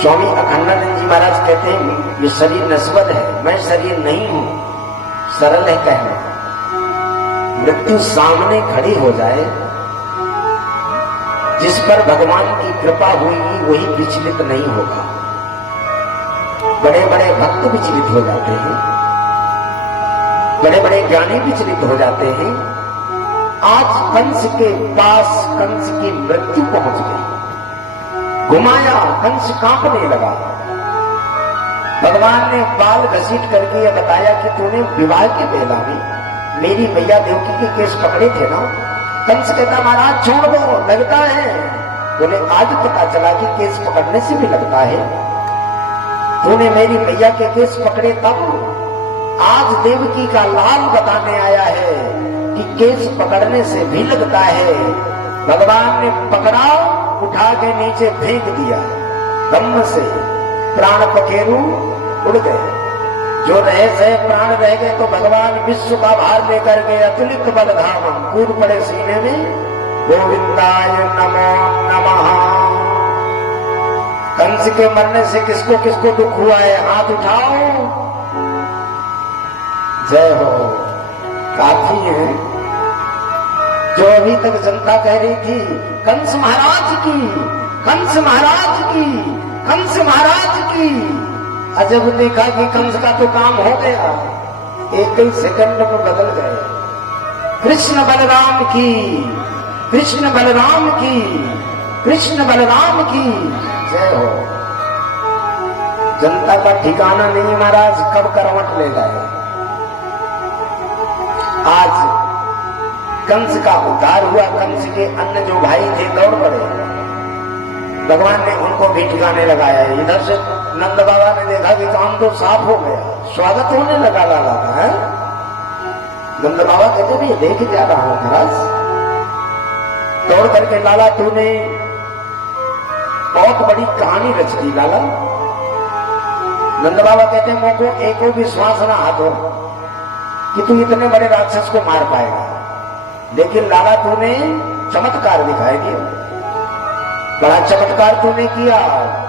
स्वामी अखंडानंद जी महाराज कहते हैं ये शरीर नस्वत है, मैं शरीर नहीं हूं, सरल है कहना। मृत्यु सामने खड़ी हो जाए, जिस पर भगवान की कृपा हुई वही विचलित नहीं होगा। बड़े बड़े भक्त विचलित हो जाते हैं, बड़े बड़े ज्ञानी विचलित हो जाते हैं। आज कंस के पास कंस की मृत्यु पहुंच गई, घुमाया, कंस कांपने लगा। भगवान ने बाल घसीट करके यह बताया कि तूने विवाह के बेला में मेरी मैया देवकी के केस पकड़े थे ना। कंस कहता महाराज छोड़ दो, लगता है। बोले आज पता चला कि केस पकड़ने से भी लगता है। तूने मेरी मैया के केस पकड़े तब, आज देवकी का लाल बताने आया है कि केस पकड़ने से भी लगता है। भगवान ने पकड़ा, उठा के नीचे फेंक दिया, धम्म से प्राण पखेरु उड़ गए। जो रहे सहे प्राण रह गए तो भगवान विश्व का भार लेकर के अतुलित बल धाम कूद पड़े सीने में। गोविंदाय नमो नमः। कंस के मरने से किसको किसको दुख हुआ है? हाथ उठाओ, जय हो। काफी है जो अभी तक जनता कह रही थी कंस महाराज की, कंस महाराज की, कंस महाराज की। अजब देखा कि कंस का तो काम हो गया, एक ही सेकंड में बदल गए। कृष्ण बलराम की, कृष्ण बलराम की, कृष्ण बलराम की जय हो। जनता का ठिकाना नहीं महाराज, कब करवट ले गए। आज कंस का उद्धार हुआ, कंस के अन्य जो भाई थे दौड़ पड़े, भगवान ने उनको भी ठिकाने लगाया। इधर से नंद बाबा ने देखा कि काम तो साफ हो गया, स्वागत होने लगा लाला का है। नंद बाबा कहते भी देख जा रहा हूं महाराज। दौड़ करके लाला तूने बहुत बड़ी कहानी रच दी लाला। नंद बाबा कहते मुझको एको विश्वास ना हाथो कि तू इतने बड़े राक्षस को मार पाएगा, लेकिन लाला तूने चमत्कार दिखाई दिया, बड़ा चमत्कार तूने किया।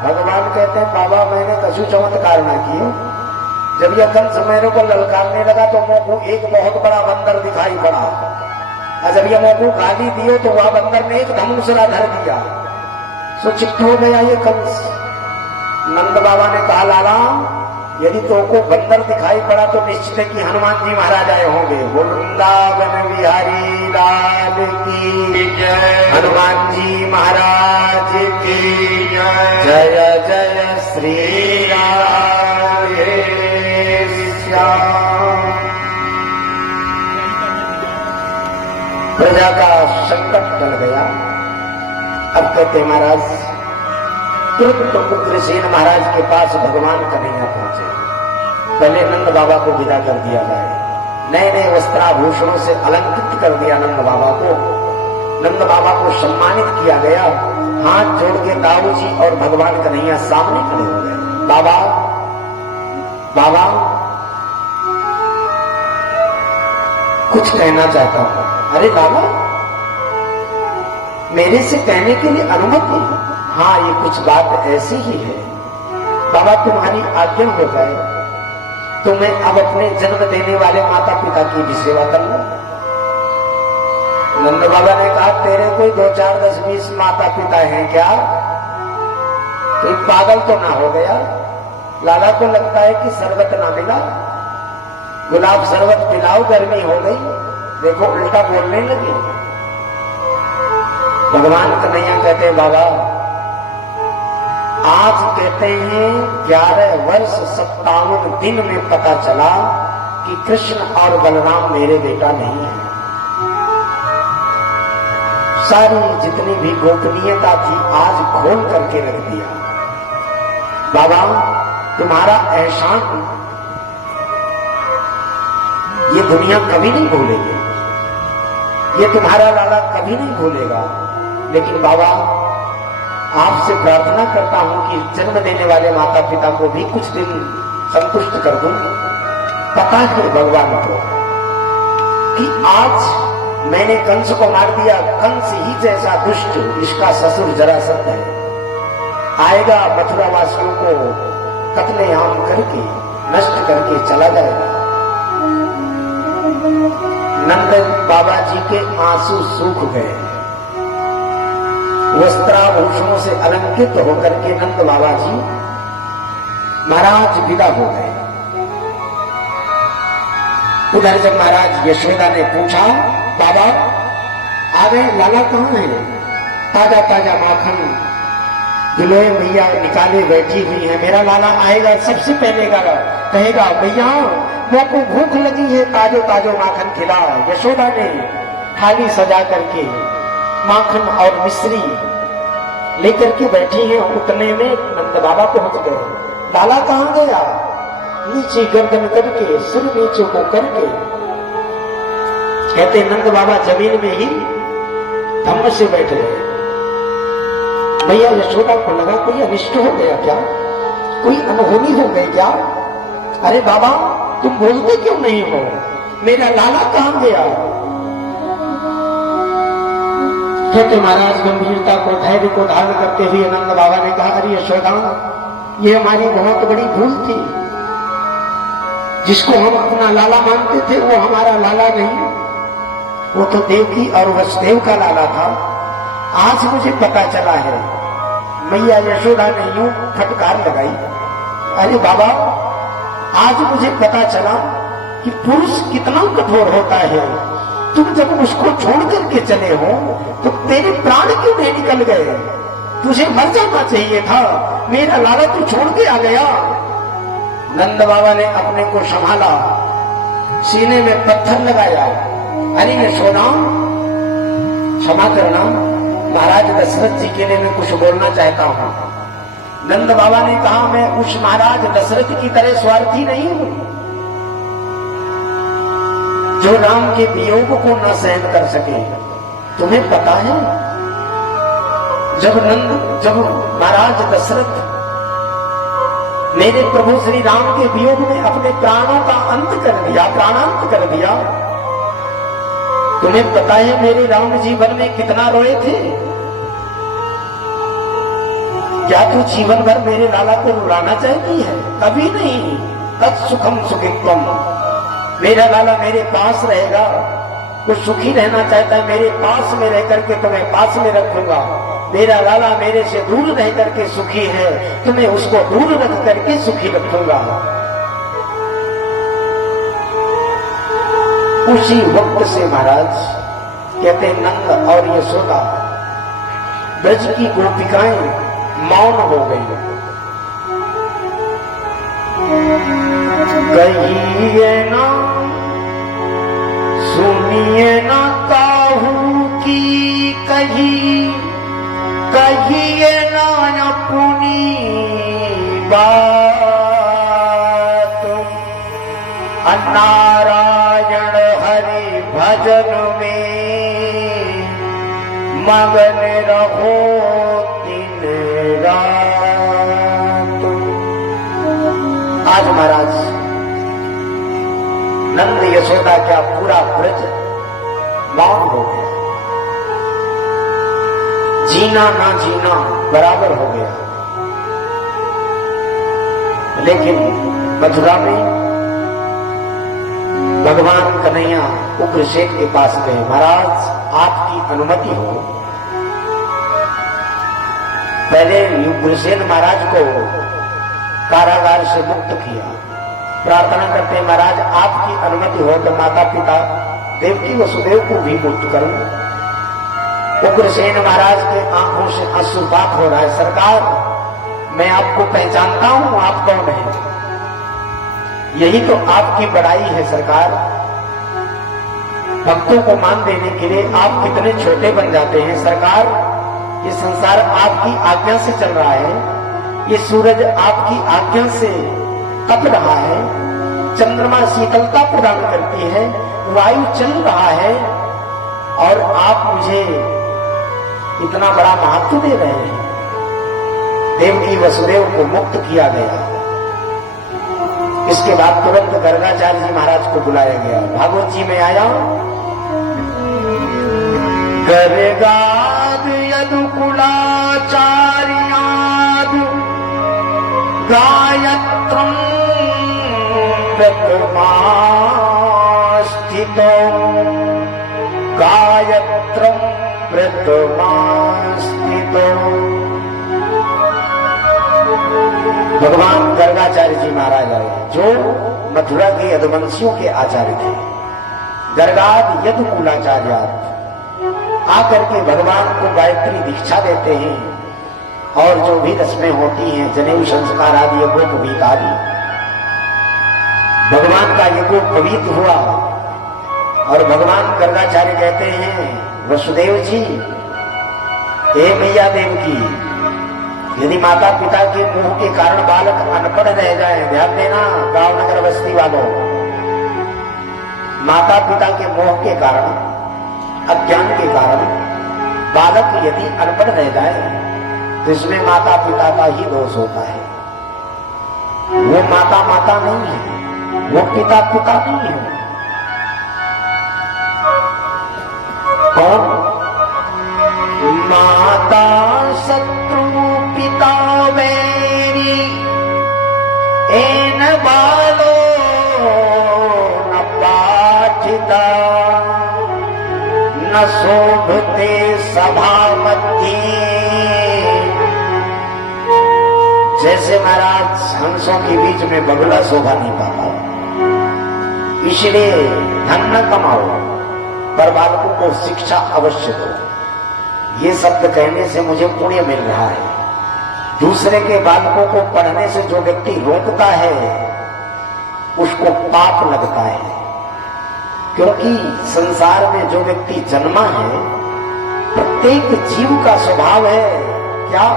भगवान कहते हैं बाबा मैंने कछु चमत्कार ना किया। जब यह कंस मेरे को ललकारने लगा तो मुझको एक बहुत बड़ा बंदर दिखाई पड़ा। और जब यमों को गाली दियो तो वह बंदर ने एक धनुषरा धर दिया, सो चिट्ठ हो गया ये कंस। नंद बाबा ने कहा, लाला यदि तो को बंदर दिखाई पड़ा तो निश्चित है कि हनुमान जी महाराज आए होंगे। वृंदावन बिहारी लाल की जय, हनुमान जी महाराज की जय, जय जय श्री राधे श्याम। प्रजा का संकट टल गया। अब कहते महाराज तुरंत उग्रसेन महाराज के पास भगवान कन्हैया पहुंचे। पहले नंद बाबा को विदा कर दिया जाए, नए नए वस्त्राभूषणों से अलंकृत कर दिया नंद बाबा को। नंद बाबा को सम्मानित किया गया। हाथ जोड़ के दाऊ जी और भगवान कन्हैया सामने खड़े हो गए। बाबा बाबा कुछ कहना चाहता हूं। अरे बाबा मेरे से कहने के लिए अनुमति? हाँ ये कुछ बात ऐसी ही है। बाबा तुम्हारी आज्ञा हो जाए तो मैं अब अपने जन्म देने वाले माता पिता की भी सेवा कर लूं। नंद बाबा ने कहा, तेरे कोई 2 4 10 20 माता पिता हैं क्या? कोई पागल तो ना हो गया? लाला को लगता है कि शरबत ना मिला, गुलाब शरबत पिलाओ, गर्मी हो गई। देखो उल्टा बोलने लगे। भगवान कन्हैया कहते हैं, बाबा आज कहते हैं 11 वर्ष 57 दिन में पता चला कि कृष्ण और बलराम मेरे बेटा नहीं है। सारी जितनी भी गोपनीयता थी आज खोल करके रख दिया। बाबा तुम्हारा एहसान ये दुनिया कभी नहीं भूलेगी, ये तुम्हारा लाला कभी नहीं भूलेगा। लेकिन बाबा आपसे प्रार्थना करता हूं कि जन्म देने वाले माता पिता को भी कुछ दिन संतुष्ट कर दूं। पता है भगवान को कि आज मैंने कंस को मार दिया। कंस ही जैसा दुष्ट इसका ससुर जरासंध है, आएगा मथुरा वासियों को कत्लेआम करके नष्ट करके चला जाएगा। नंद बाबा जी के आंसू सूख गए। वस्त्राभूषणों से अलंकृत होकर के नंद बाबा जी महाराज विदा हो गए। उधर जब महाराज यशोदा ने पूछा, बाबा आ गए, लाला कहाँ है? ताजा ताजा माखन गिलोय मैया निकाले बैठी हुई है, मेरा लाला आएगा सबसे पहले कहेगा, भैया मेरे को भूख लगी है, ताजो ताजो माखन खिलाओ। यशोदा ने थाली सजा करके माखन और मिश्री लेकर के बैठी है। उतने में नंद बाबा पहुंच गए। लाला कहाँ गया? नीचे गर्दन करके सिर नीचे को करके कहते नंद बाबा जमीन में ही धम्म से बैठ गए। भैया यशोदा को लगा कोई अनिष्ट हो गया क्या, कोई अनहोनी हो गई क्या? अरे बाबा तुम बोलते क्यों नहीं हो, मेरा लाला कहाँ गया? कहते महाराज गंभीरता को धैर्य को धारण करते हुए नंद बाबा ने कहा, अरे यशोदा ये हमारी बहुत बड़ी भूल थी। जिसको हम अपना लाला मानते थे वो हमारा लाला नहीं, वो तो देवकी और वसुदेव का लाला था। आज मुझे पता चला है। मैया यशोदा ने यूं फटकार लगाई, अरे बाबा आज मुझे पता चला कि पुरुष कितना कठोर होता है। तुम जब उसको छोड़ करके चले हो तो तेरे प्राण क्यों नहीं निकल गए? तुझे मर जाना चाहिए था, मेरा लाला तू छोड़ के आ गया। नंद बाबा ने अपने को संभाला, सीने में पत्थर लगाया। अरे यशोदा क्षमा करना, महाराज दशरथ जी के लिए मैं कुछ बोलना चाहता हूं। नंद बाबा ने कहा, मैं उस महाराज दशरथ की तरह स्वार्थी नहीं हूं जो राम के वियोग को न सहन कर सके। तुम्हें पता है जब महाराज दशरथ मेरे प्रभु श्री राम के वियोग में अपने प्राणों का अंत कर दिया, प्राणांत कर दिया, तुम्हें पता है मेरे राम जीवन में कितना रोए थे? क्या तू जीवन भर मेरे लाला को रुलाना चाहती है? कभी नहीं। तत् सुखम सुखित्वम, मेरा लाला मेरे पास रहेगा, वो सुखी रहना चाहता है, मेरे पास में रह करके तुम्हें पास में रखूंगा। मेरा लाला मेरे से दूर रह करके सुखी है, तुम्हें उसको दूर रख करके सुखी रखूंगा। उसी वक्त से महाराज कहते नंद और यशोदा ब्रज की गोपिकाएं मौन हो गई। कहिए ना सुनिए ना काहू की कही, कहिए ना अपनी बात। नारायण हरि भजन में मगन रहो दिन रात। आज महाराज नंद यशोदा का पूरा ब्रज मौन हो गया, जीना ना जीना बराबर हो गया। लेकिन मथुरा में भगवान कन्हैया उग्रसेन के पास गए, महाराज आपकी अनुमति हो। पहले उग्रसेन महाराज को कारागार से मुक्त किया, प्रार्थना करते महाराज आपकी अनुमति हो तो माता पिता देवकी वसुदेव को भी मुक्त करूं। उग्रसेन महाराज के आंखों से अश्रुपात हो रहा है, सरकार मैं आपको पहचानता हूं, आप कौन है? यही तो आपकी बड़ाई है सरकार, भक्तों को मान देने के लिए आप कितने छोटे बन जाते हैं सरकार। ये संसार आपकी आज्ञा से चल रहा है, ये सूरज आपकी आज्ञा से तप रहा है, चंद्रमा शीतलता प्रदान करती है, वायु चल रहा है और आप मुझे इतना बड़ा महत्व दे रहे हैं। देवकी वसुदेव को मुक्त किया गया। इसके बाद तुरंत गर्गाचार्य जी महाराज को बुलाया गया। भागवत जी में आया गर्गाद यदुकुलाचार्याद गायत्रं व्रतमास्थितो, गायत्रं व्रतमास्थितो। भगवान गर्गाचार्य जी महाराज आए, जो मथुरा के यदुवंशियों के आचार्य थे। गर्गाद यदुकुलाचार्य आकर के भगवान को गायत्री दीक्षा देते हैं और जो भी रस्में होती हैं, जनेऊ संस्कार आदि यज्ञोपवीत आदि, भगवान का यज्ञोपवीत हुआ और भगवान गर्गाचार्य कहते हैं वसुदेव जी, हे मैया देवकी, यदि माता पिता के मोह के कारण बालक अनपढ़ रह जाए, ध्यान देना गांव नगर बस्ती वालों, माता पिता के मोह के कारण, अज्ञान के कारण बालक यदि अनपढ़ रह जाए तो इसमें माता पिता का ही दोष होता है। वो माता माता नहीं है, वो पिता पिता नहीं है। कौन? माता शत्रु पिता मेरी, एन बालो न पाठिता, न शोभते सभा मध्य। जैसे महाराज हंसों के बीच में बगुला शोभा नहीं पाता, इसलिए धन न कमाओ पर बालकों को शिक्षा अवश्य दो। ये शब्द कहने से मुझे पुण्य मिल रहा है। दूसरे के बालकों को पढ़ने से जो व्यक्ति रोकता है उसको पाप लगता है, क्योंकि संसार में जो व्यक्ति जन्मा है, प्रत्येक जीव का स्वभाव है क्या?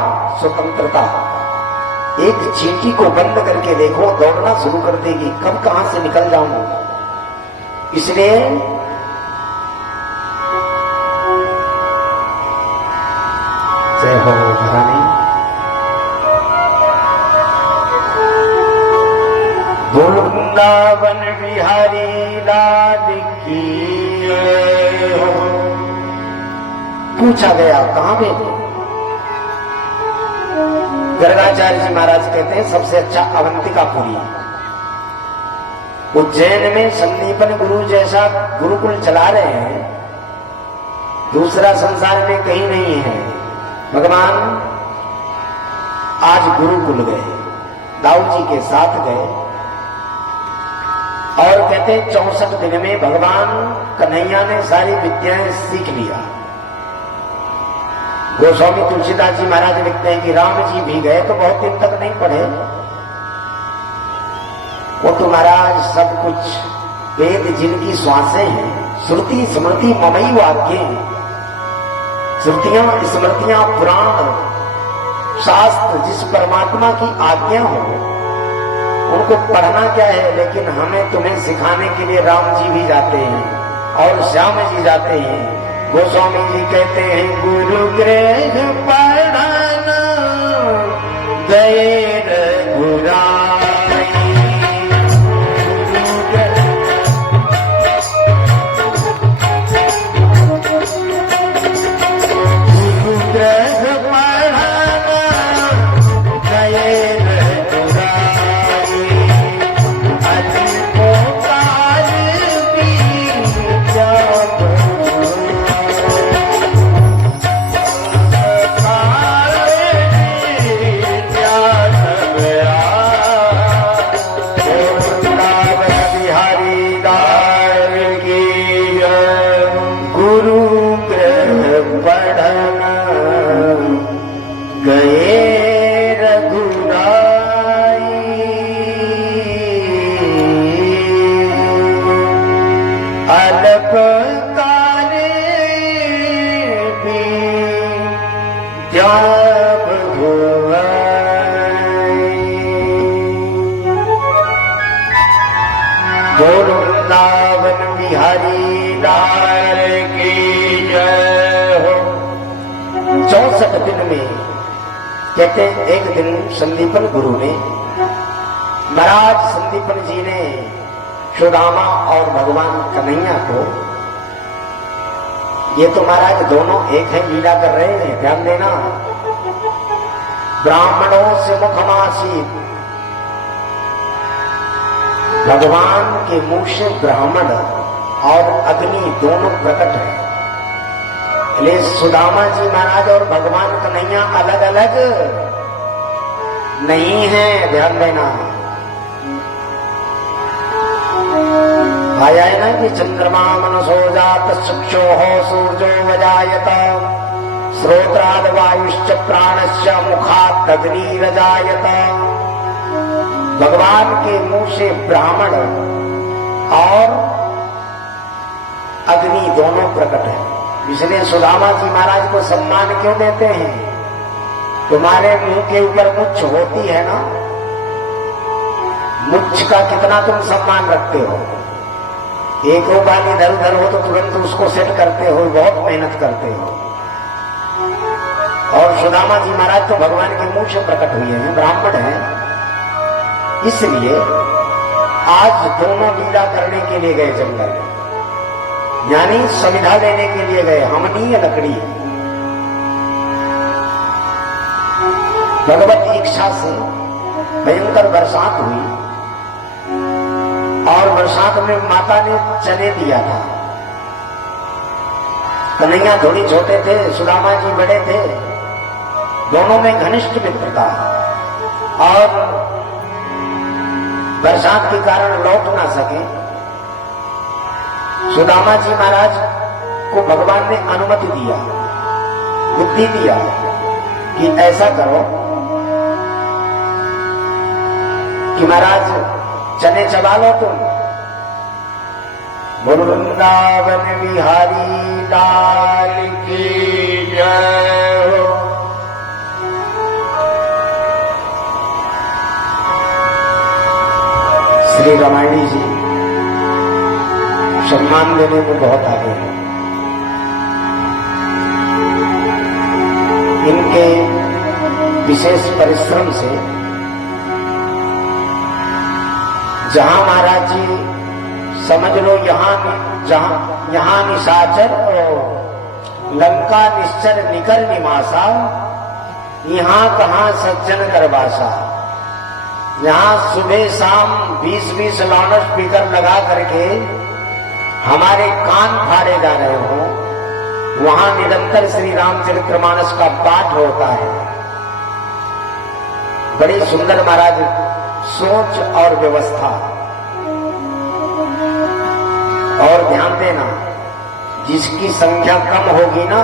स्वतंत्रता। एक चींटी को बंद करके देखो, दौड़ना शुरू कर देगी, कब कहां से निकल जाऊंगा। इसलिए जय हो महारानी, वृंदावन बिहारी लाल की। पूछा गया कहां भेजे? गर्गाचार्य जी महाराज कहते हैं सबसे अच्छा अवंतिकापुरी। उज्जैन में संदीपन गुरु जैसा गुरुकुल चला रहे हैं, दूसरा संसार में कहीं नहीं है। भगवान आज गुरुकुल गए, दाऊ जी के साथ गए और कहते 64 दिन में भगवान कन्हैया ने सारी विद्याएं सीख लिया। गोस्वामी तुलसीदास जी महाराज लिखते हैं कि राम जी भी गए तो बहुत दिन तक नहीं पढ़े, वो तो महाराज सब कुछ वेद जिनकी श्वासें हैं, श्रुति स्मृति ममई वाक्य, श्रुतियां स्मृतियां पुराण शास्त्र जिस परमात्मा की आज्ञा हो उनको पढ़ना क्या है। लेकिन हमें तुम्हें सिखाने के लिए राम जी भी जाते हैं और श्याम जी जाते हैं। गोस्वामी जी कहते हैं गुरु गृह पढ़ना गए रघुराई, वृंदावन बिहारी लाल की जय हो। 64 दिन में कहते एक दिन संदीपन गुरु ने, महाराज संदीपन जी ने सुदामा और भगवान कन्हैया को, ये तो महाराज दोनों एक है लीला कर रहे हैं, ध्यान देना। ब्राह्मणों से मुखमासी, भगवान के मुख से ब्राह्मण और अग्नि दोनों प्रकट है। इसलिए सुदामा जी महाराज और भगवान कन्हैया अलग अलग नहीं है, ध्यान देना। आया है ना कि चंद्रमा मनसो जात चक्षो सूर्यो वजायत श्रोत्राद वायुश्च प्राणश्च मुखात् अग्निरजायत। भगवान के मुंह से ब्राह्मण और अग्नि दोनों प्रकट है। इसलिए सुदामा जी महाराज को सम्मान क्यों देते हैं? तुम्हारे मुंह के ऊपर मुच्छ होती है ना, मुच्छ का कितना तुम सम्मान रखते हो। एक बार इधर उधर हो तो तुरंत उसको सेट करते हो, बहुत मेहनत करते हो। और सुदामा जी महाराज तो भगवान के मुंह से प्रकट हुए हैं, ब्राह्मण हैं। इसलिए आज दोनों लीला करने के लिए गए जंगल, यानी संविधा लेने के लिए गए। हमनीय लकड़ी भगवत इच्छा से भयंकर बरसात हुई और बरसात में माता ने चने दिया था। कन्हैया थोड़ी छोटे थे, सुदामा जी बड़े थे, दोनों में घनिष्ठ मित्रता और बरसात के कारण लौट ना सके। सुदामा जी महाराज को भगवान ने अनुमति दिया, बुद्धि दिया कि ऐसा करो कि महाराज चने चबा लो तुम। वृंदावन बिहारी लाल की जय हो। श्री रामायणी जी सम्मान देने में बहुत आगे हैं। इनके विशेष परिश्रम से जहां महाराज जी समझ लो यहाँ निशाचर और लंका निश्चर निकर निवासा, यहाँ कहां सज्जन करवासा। यहाँ सुबह शाम 20-20 लाउड स्पीकर लगा करके हमारे कान फाड़े जा रहे हो, वहां निरंतर श्री रामचरितमानस का पाठ होता है। बड़ी सुंदर महाराज सोच और व्यवस्था। और ध्यान देना, जिसकी संख्या कम होगी ना,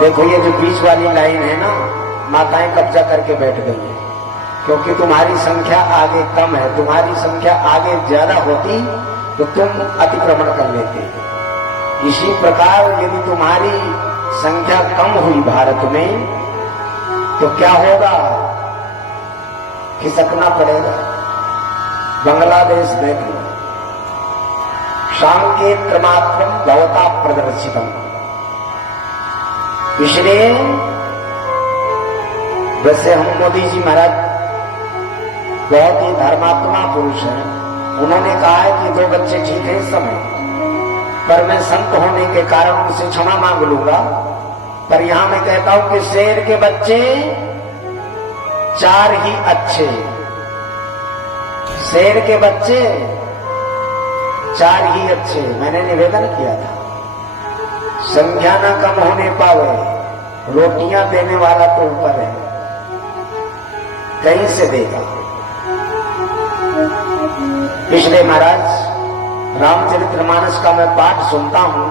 देखो ये जो बीच वाली लाइन है ना, माताएं कब्जा करके बैठ गई है, क्योंकि तुम्हारी संख्या आगे कम है। तुम्हारी संख्या आगे ज्यादा होती तो तुम अतिक्रमण कर लेते। इसी प्रकार यदि तुम्हारी संख्या कम हुई भारत में तो क्या होगा, खिसकना पड़ेगा। बांग्लादेश देख लो, सांकेत मात्रम भवता प्रदर्शितम। इसलिए वैसे हम मोदी जी महाराज बहुत ही धर्मात्मा पुरुष हैं, उन्होंने कहा है कि 2 बच्चे ठीक है इस समय, पर मैं संत होने के कारण उनसे क्षमा मांग लूंगा। पर यहां मैं कहता हूं कि शेर के बच्चे 4 ही अच्छे, शेर के बच्चे 4 ही अच्छे। मैंने निवेदन किया था, संख्या न कम होने पावे, रोटियां देने वाला तो ऊपर है, कहीं से देगा। इसलिए महाराज रामचरितमानस का मैं पाठ सुनता हूं।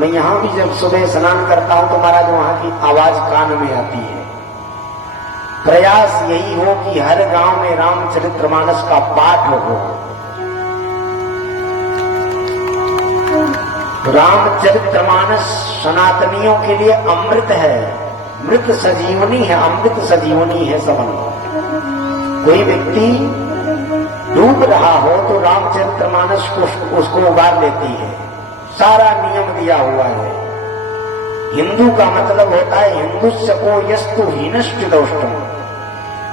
मैं यहां भी जब सुबह स्नान करता हूं तो महाराज वहां की आवाज कान में आती है। प्रयास यही हो कि हर गांव में रामचरितमानस का पाठ हो। रामचरितमानस सनातनियों के लिए अमृत है, मृत सजीवनी है, अमृत सजीवनी है। समझ, कोई व्यक्ति डूब रहा हो तो रामचरितमानस को उसको उबार लेती है। सारा नियम दिया हुआ है। हिंदू का मतलब होता है हिंदुस्य को यस्तु हीनश्च दोष्टम,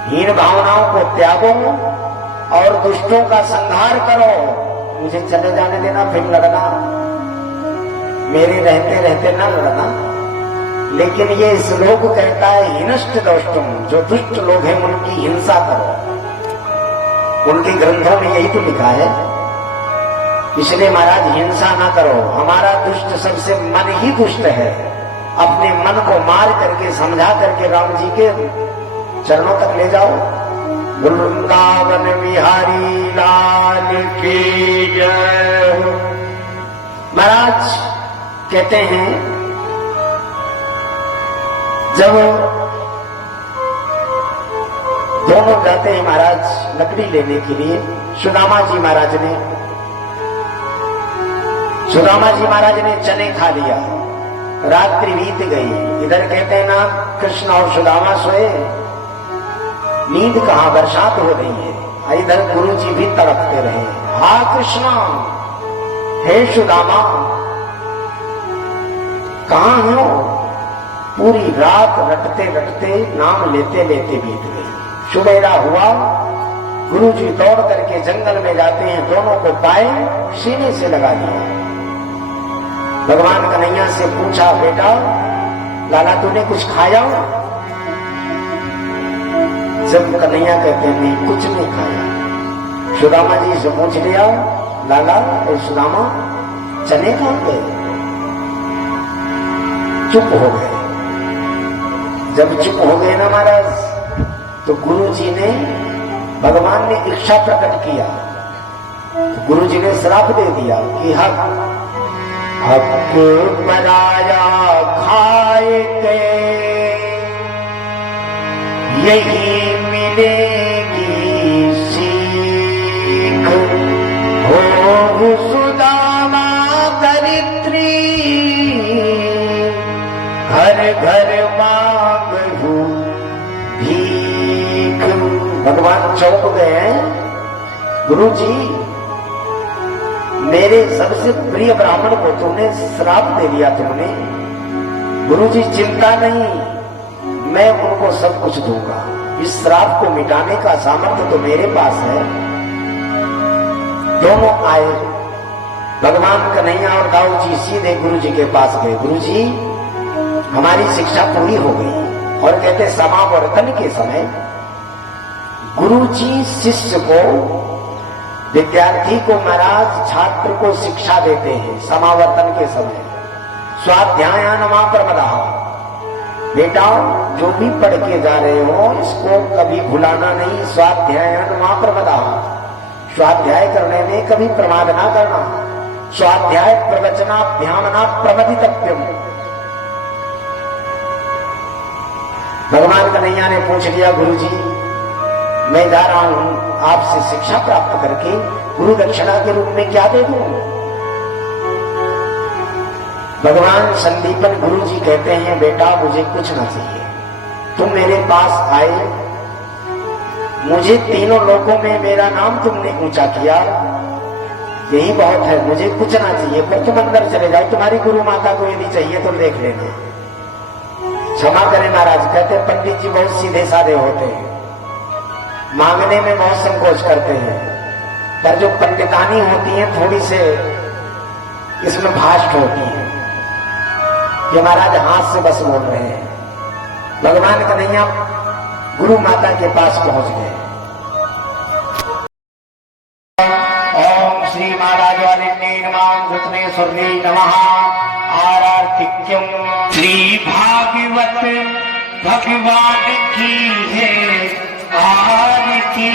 हीन भावनाओं को त्यागो और दुष्टों का संहार करो। मुझे चले जाने देना, फिर लड़ना, मेरे रहते रहते न लड़ना। लेकिन ये श्लोक कहता है हिनश्च दोष्टम, जो दुष्ट लोग हैं उनकी हिंसा करो। उनके ग्रंथों में यही तो लिखा है। इसलिए महाराज हिंसा ना करो। हमारा दुष्ट सबसे मन ही दुष्ट है। अपने मन को मार करके समझा करके राम जी के चरणों तक ले जाओ। वृंदावन बिहारी लाल की जय। महाराज कहते हैं जब दोनों जाते हैं महाराज लकड़ी लेने के लिए, सुदामा जी महाराज ने चने खा लिया। रात्रि बीत गई। इधर कहते हैं ना कृष्ण और सुदामा सोए, नींद कहां, बरसात हो रही है। इधर गुरु जी भी तड़पते रहे, हा कृष्ण हे सुदामा कहां हो। पूरी रात रटते रटते नाम लेते लेते बीत गई। सुबेरा हुआ, गुरु जी दौड़ करके जंगल में जाते हैं, दोनों को पाए, सीने से लगा दिया। भगवान कन्हैया से पूछा, बेटा लाला तूने कुछ खाया? जब कन्हैया कहते नहीं कुछ नहीं खाया। सुदामा जी से पूछ लिया, लाला सुदामा चने कहां गए? चुप हो गए। जब चुप हो गए ना महाराज, तो गुरु जी ने, भगवान ने इच्छा प्रकट किया, तो गुरु जी ने श्राप दे दिया कि हक पराया खाए के यही मिलेगी सीख। हो सुदामा दरिद्री घर घर मांगू भीख। भगवान चौंक गए। गुरु जी मेरे सबसे प्रिय ब्राह्मण को तुमने श्राप दे दिया। तुमने गुरु जी चिंता नहीं, मैं उनको सब कुछ दूंगा। इस श्राप को मिटाने का सामर्थ्य तो मेरे पास है। दोनों आए, भगवान कन्हैया और दाऊ जी सीधे गुरु जी के पास गए। गुरु जी हमारी शिक्षा पूरी हो गई। और कहते समावर्तन के समय गुरुजी शिष्य को, विद्यार्थी को महाराज छात्र को शिक्षा देते हैं समावर्तन के समय। स्वाध्यायानमा प्रमदः, बेटा जो भी पढ़ के जा रहे हो इसको कभी भुलाना नहीं। स्वाध्यायानमा प्रमदः, स्वाध्याय करने में कभी प्रमाद ना करना। स्वाध्याय प्रवचनाभ्याम न प्रमदितव्यम। भगवान कन्हैया ने पूछ लिया, गुरुजी मैं जा रहा हूं आपसे शिक्षा प्राप्त करके, गुरु दक्षिणा के रूप में क्या दे दूं? भगवान संदीपन गुरुजी कहते हैं, बेटा मुझे कुछ ना चाहिए, तुम मेरे पास आए, मुझे तीनों लोकों में मेरा नाम तुमने ऊंचा किया, यही बहुत है, मुझे कुछ ना चाहिए। पर तुम अंदर चले जाओ, तुम्हारी गुरु माता को यदि चाहिए तो देख लेना। क्षमा करें महाराज, कहते पंडित जी बहुत सीधे साधे होते हैं, मांगने में बहुत संकोच करते हैं, पर जो पंडितानी होती है थोड़ी से इसमें भाष्ट होती है कि महाराज हाथ से बस बोल रहे हैं। भगवान कन्हैया गुरु माता के पास पहुंच गए। ओम श्री महाराज वाले नमः। आरार्तिक्यम श्री भागवत भगवान की है आरती।